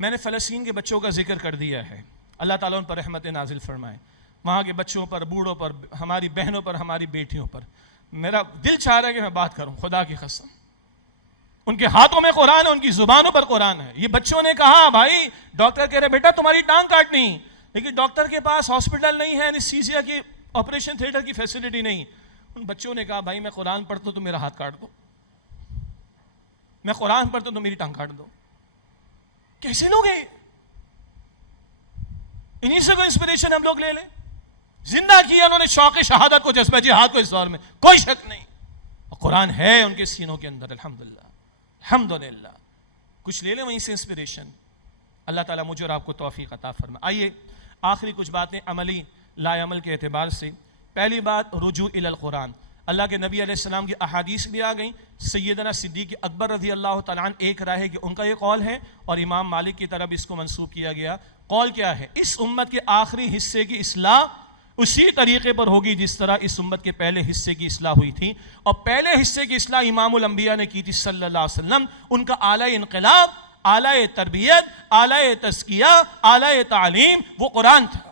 میں نے فلسطین کے بچوں کا ذکر کر دیا ہے، اللہ تعالیٰ ان پر رحمت نازل فرمائے، وہاں کے بچوں پر، بوڑھوں پر، ہماری بہنوں پر، ہماری بیٹیوں پر۔ میرا دل چاہ رہا ہے کہ میں بات کروں، خدا کی قسم۔ ان کے ہاتھوں میں قرآن ہے، ان کی زبانوں پر قرآن ہے۔ یہ بچوں نے کہا بھائی ڈاکٹر کہہ رہے بیٹا تمہاری ٹانگ کاٹنی، لیکن ڈاکٹر کے پاس ہاسپٹل نہیں ہے، انستھیزیا کی آپریشن تھیٹر کی فیسلٹی نہیں۔ ان بچوں نے کہا بھائی میں قرآن پڑھتا ہوں تو میرا ہاتھ کاٹ دو، میں قرآن پڑھتا ہوں تو میری ٹانگ کاٹ دو۔ کیسے لوگ ہیں؟ انہی سے کوئی انسپریشن ہم لوگ لے لیں۔ زندہ کیا انہوں نے شوق شہادت کو، جذبہ جہاد کو اس دور میں، کوئی شک نہیں۔ اور قرآن ہے ان کے سینوں کے اندر، الحمدللہ الحمدللہ۔ کچھ لے لیں وہیں سے انسپریشن۔ اللہ تعالیٰ مجھے اور آپ کو توفیق عطا فرمائے۔ آئیے آخری کچھ باتیں عملی لا عمل کے اعتبار سے۔ پہلی بات رجوع الی القرآن۔ اللہ کے نبی علیہ السلام کی احادیث بھی آ گئیں۔ سیدنا صدیق اکبر رضی اللہ تعالیٰ عنہ ایک رائے ہے کہ ان کا یہ قول ہے، اور امام مالک کی طرف اس کو منسوب کیا گیا۔ قول کیا ہے؟ اس امت کے آخری حصے کی اصلاح اسی طریقے پر ہوگی جس طرح اس امت کے پہلے حصے کی اصلاح ہوئی تھی، اور پہلے حصے کی اصلاح امام الانبیاء نے کی تھی صلی اللہ علیہ وسلم۔ ان کا اعلیٰ انقلاب، اعلیٰ تربیت، اعلیٰ تزکیہ، اعلیٰ تعلیم وہ قرآن تھا۔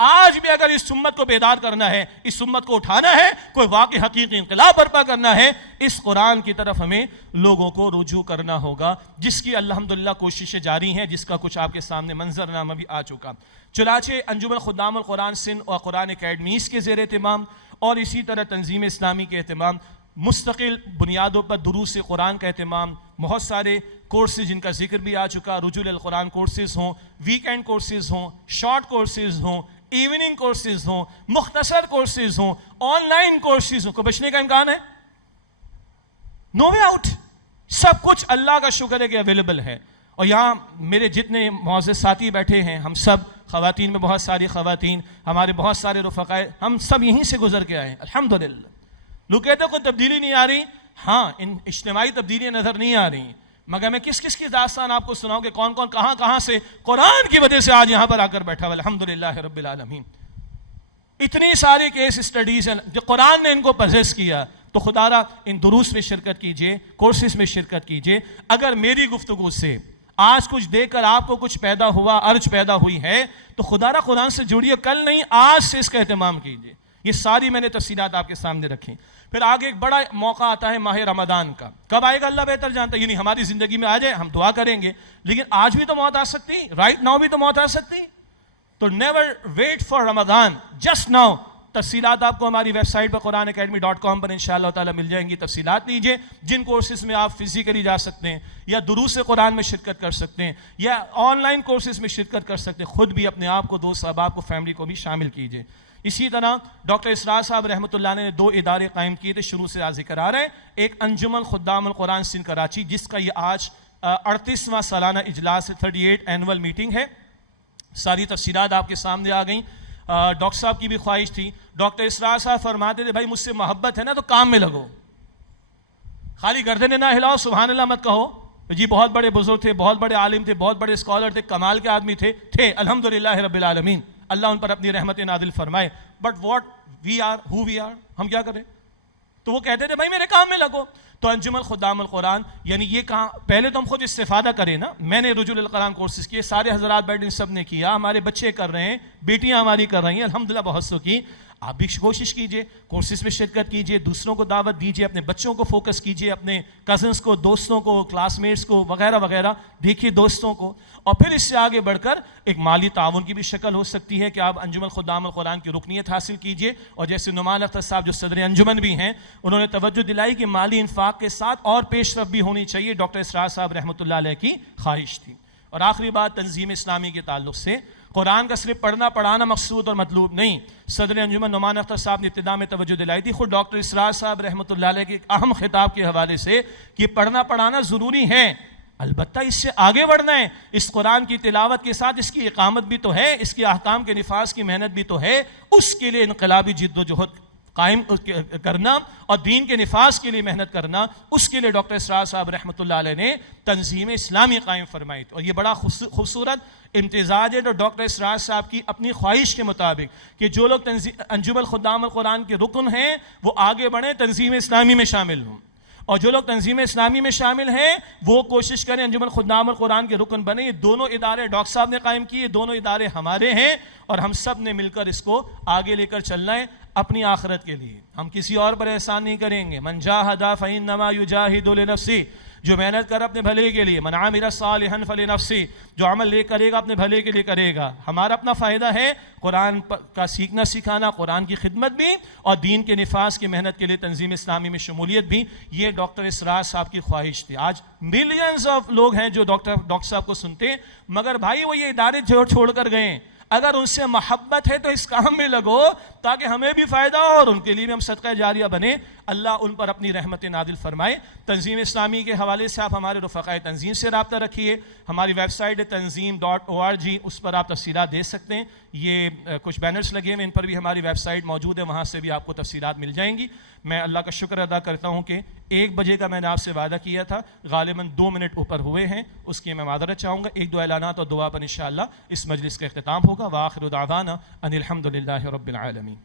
آج بھی اگر اس امت کو بیدار کرنا ہے، اس امت کو اٹھانا ہے، کوئی واقعی حقیقی انقلاب برپا کرنا ہے، اس قرآن کی طرف ہمیں لوگوں کو رجوع کرنا ہوگا، جس کی الحمدللہ کوششیں جاری ہیں، جس کا کچھ آپ کے سامنے منظرنامہ بھی آ چکا۔ چنانچہ انجمن خدام القرآن سندھ اور قرآن اکیڈمیز کے زیر اہتمام، اور اسی طرح تنظیم اسلامی کے اہتمام، مستقل بنیادوں پر دروس قرآن کا اہتمام، بہت سارے کورسز جن کا ذکر بھی آ چکا، رجوع القرآن کورسز ہوں، ویکینڈ کورسز ہوں، شارٹ کورسز ہوں، ایوننگ کورسز ہوں، مختصر کورسز ہوں، آن لائن کورسز ہوں، کو بچنے کا امکان ہے؟ نو وے آؤٹ۔ سب کچھ اللہ کا شکر ہے کہ اویلیبل ہے۔ اور یہاں میرے جتنے معزز ساتھی بیٹھے ہیں، ہم سب خواتین میں بہت ساری خواتین، ہمارے بہت سارے رفقائے، ہم سب یہیں سے گزر کے آئے ہیں الحمدللہ۔ لوگ کہتے ہیں کوئی تبدیلی نہیں آ رہی، ہاں ان اجتماعی تبدیلیاں نظر نہیں آ رہی، مگر میں کس کس کی داستان آپ کو سناؤں کہ کون کون کہاں سے قرآن کی وجہ سے آج یہاں پر آ کر بیٹھا ہوا، الحمدللہ رب العالمین۔ اتنی ساری کیس اسٹڈیز ہیں جو قرآن نے ان کو پزیس کیا، تو خدا را ان دروس میں شرکت کیجئے، کورسز میں شرکت کیجئے۔ اگر میری گفتگو سے آج کچھ دیکھ کر آپ کو کچھ پیدا ہوا، ارج پیدا ہوئی ہے، تو خدا را قرآن سے جڑیے، کل نہیں آج سے اس کا اہتمام کیجئے۔ یہ ساری میں نے تفصیلات آپ کے سامنے رکھی۔ پھر آگے ایک بڑا موقع آتا ہے ماہ رمضان کا، کب آئے گا اللہ بہتر جانتا ہے، یعنی ہماری زندگی میں آ جائے ہم دعا کریں گے، لیکن آج بھی تو موت آ سکتی، رائٹ ناؤ بھی تو موت آ سکتی، تو never wait for Ramzan, just now. تفصیلات آپ کو ہماری ویب سائٹ پر قرآنacademy.com پر انشاءاللہ تعالی مل جائیں گی۔ تفصیلات لیجئے، جن کورسز میں آپ فزیکلی جا سکتے ہیں، یا دروس قرآن میں شرکت کر سکتے ہیں، یا آن لائن کورسز میں شرکت کر سکتے ہیں، خود بھی اپنے آپ کو، دوست احباب کو، فیملی کو بھی شامل کیجئے۔ اسی طرح ڈاکٹر اسرار صاحب رحمۃ اللہ نے 2 ادارے قائم کیے تھے، شروع سے ذکر آ رہا ہے۔ ایک انجمن خدام القرآن سندھ کراچی، جس کا یہ آج 38واں سالانہ اجلاس 38 اینول میٹنگ ہے۔ ساری تفصیلات آپ کے سامنے آ گئیں۔ ڈاکٹر صاحب کی بھی خواہش تھی. ڈاکٹر اسرار صاحب فرماتے تھے بھائی مجھ سے محبت ہے نا تو کام میں لگو, خالی گردنیں نہ ہلاؤ, سبحان اللہ مت کہو. جی بہت بڑے بزرگ تھے, بہت بڑے عالم تھے, بہت بڑے اسکالر تھے, کمال کے آدمی تھے الحمدللہ رب العالمین, اللہ ان پر اپنی رحمت نازل فرمائے. But what we are, how we are, ہم کیا کریں؟ تو وہ کہتے تھے بھائی میرے کام میں لگو. تو انجمن خدام القرآن یعنی یہ کہاں, پہلے تو ہم خود استفادہ کریں نا. میں نے رجوع القرآن کورسز کیے, سارے حضرات بیٹھے سب نے کیا, ہمارے بچے کر رہے ہیں, بیٹیاں ہماری کر رہی ہیں الحمدللہ بہت سو کی. آپ بھی کوشش کیجئے, کورسز میں شرکت کیجئے, دوسروں کو دعوت دیجئے, اپنے بچوں کو فوکس کیجئے, اپنے کزنس کو, دوستوں کو, کلاس میٹس کو وغیرہ وغیرہ دیکھیے دوستوں کو. اور پھر اس سے آگے بڑھ کر ایک مالی تعاون کی بھی شکل ہو سکتی ہے کہ آپ انجمن خدام القرآن کی رکنیت حاصل کیجئے. اور جیسے نعمان اختر صاحب جو صدر انجمن بھی ہیں, انہوں نے توجہ دلائی کہ مالی انفاق کے ساتھ اور پیش رفت بھی ہونی چاہیے. ڈاکٹر اسرار صاحب رحمۃ اللہ علیہ کی خواہش تھی. اور آخری بات تنظیم اسلامی کے تعلق سے, قرآن کا صرف پڑھنا پڑھانا مقصود اور مطلوب نہیں. صدر انجمن نعمان اختر صاحب نے ابتدا میں توجہ دلائی تھی, خود ڈاکٹر اسرار صاحب رحمۃ اللہ علیہ کے ایک اہم خطاب کے حوالے سے کہ پڑھنا پڑھانا ضروری ہے, البتہ اس سے آگے بڑھنا ہے. اس قرآن کی تلاوت کے ساتھ اس کی اقامت بھی تو ہے, اس کے احکام کے نفاذ کی محنت بھی تو ہے. اس کے لیے انقلابی جد و جہد قائم کرنا اور دین کے نفاذ کے لیے محنت کرنا, اس کے لیے ڈاکٹر اسرار صاحب رحمۃ اللہ علیہ نے تنظیم اسلامی قائم فرمائی. اور یہ بڑا خوبصورت امتزاج ہے جو ڈاکٹر اسرار صاحب کی اپنی خواہش کے مطابق کہ جو لوگ انجمن خدام القرآن کے رکن ہیں وہ آگے بڑھیں, تنظیم اسلامی میں شامل ہوں, اور جو لوگ تنظیم اسلامی میں شامل ہیں وہ کوشش کریں انجمن خدام القرآن کے رکن بنیں. یہ دونوں ادارے ڈاکٹر صاحب نے قائم کیے, دونوں ادارے ہمارے ہیں, اور ہم سب نے مل کر اس کو آگے لے کر چلنا ہے اپنی آخرت کے لیے. ہم کسی اور پر احسان نہیں کریں گے. من جاہد فإنما یجاہد لنفسہ, جو محنت کر اپنے بھلے کے لیے. من عمل صالحا فلنفسہ, جو عمل لے کرے گا اپنے بھلے کے لیے کرے گا. ہمارا اپنا فائدہ ہے قرآن کا سیکھنا سکھانا, قرآن کی خدمت بھی, اور دین کے نفاذ کی محنت کے لیے تنظیم اسلامی میں شمولیت بھی. یہ ڈاکٹر اسرار صاحب کی خواہش تھی. آج ملینز آف لوگ ہیں جو ڈاکٹر صاحب کو سنتے ہیں, مگر بھائی وہ یہ ادارے چھوڑ کر گئے. اگر ان سے محبت ہے تو اس کام میں لگو تاکہ ہمیں بھی فائدہ ہو اور ان کے لیے بھی ہم صدقہ جاریہ بنے. اللہ ان پر اپنی رحمت نازل فرمائے. تنظیم اسلامی کے حوالے سے آپ ہمارے رفقائے تنظیم سے رابطہ رکھیے. ہماری ویب سائٹ ہے tanzeem.org, اس پر آپ تفصیلات دے سکتے ہیں. یہ کچھ بینرز لگے ہوئے, ان پر بھی ہماری ویب سائٹ موجود ہے, وہاں سے بھی آپ کو تفصیلات مل جائیں گی. میں اللہ کا شکر ادا کرتا ہوں کہ 1 بجے کا میں نے آپ سے وعدہ کیا تھا, غالباً 2 منٹ اوپر ہوئے ہیں, اس کی میں معذرت چاہوں گا. 1-2 اعلانات اور دعا پر انشاءاللہ اس مجلس کا اختتام ہوگا. وآخر دعوانا ان الحمدللہ رب العالمین.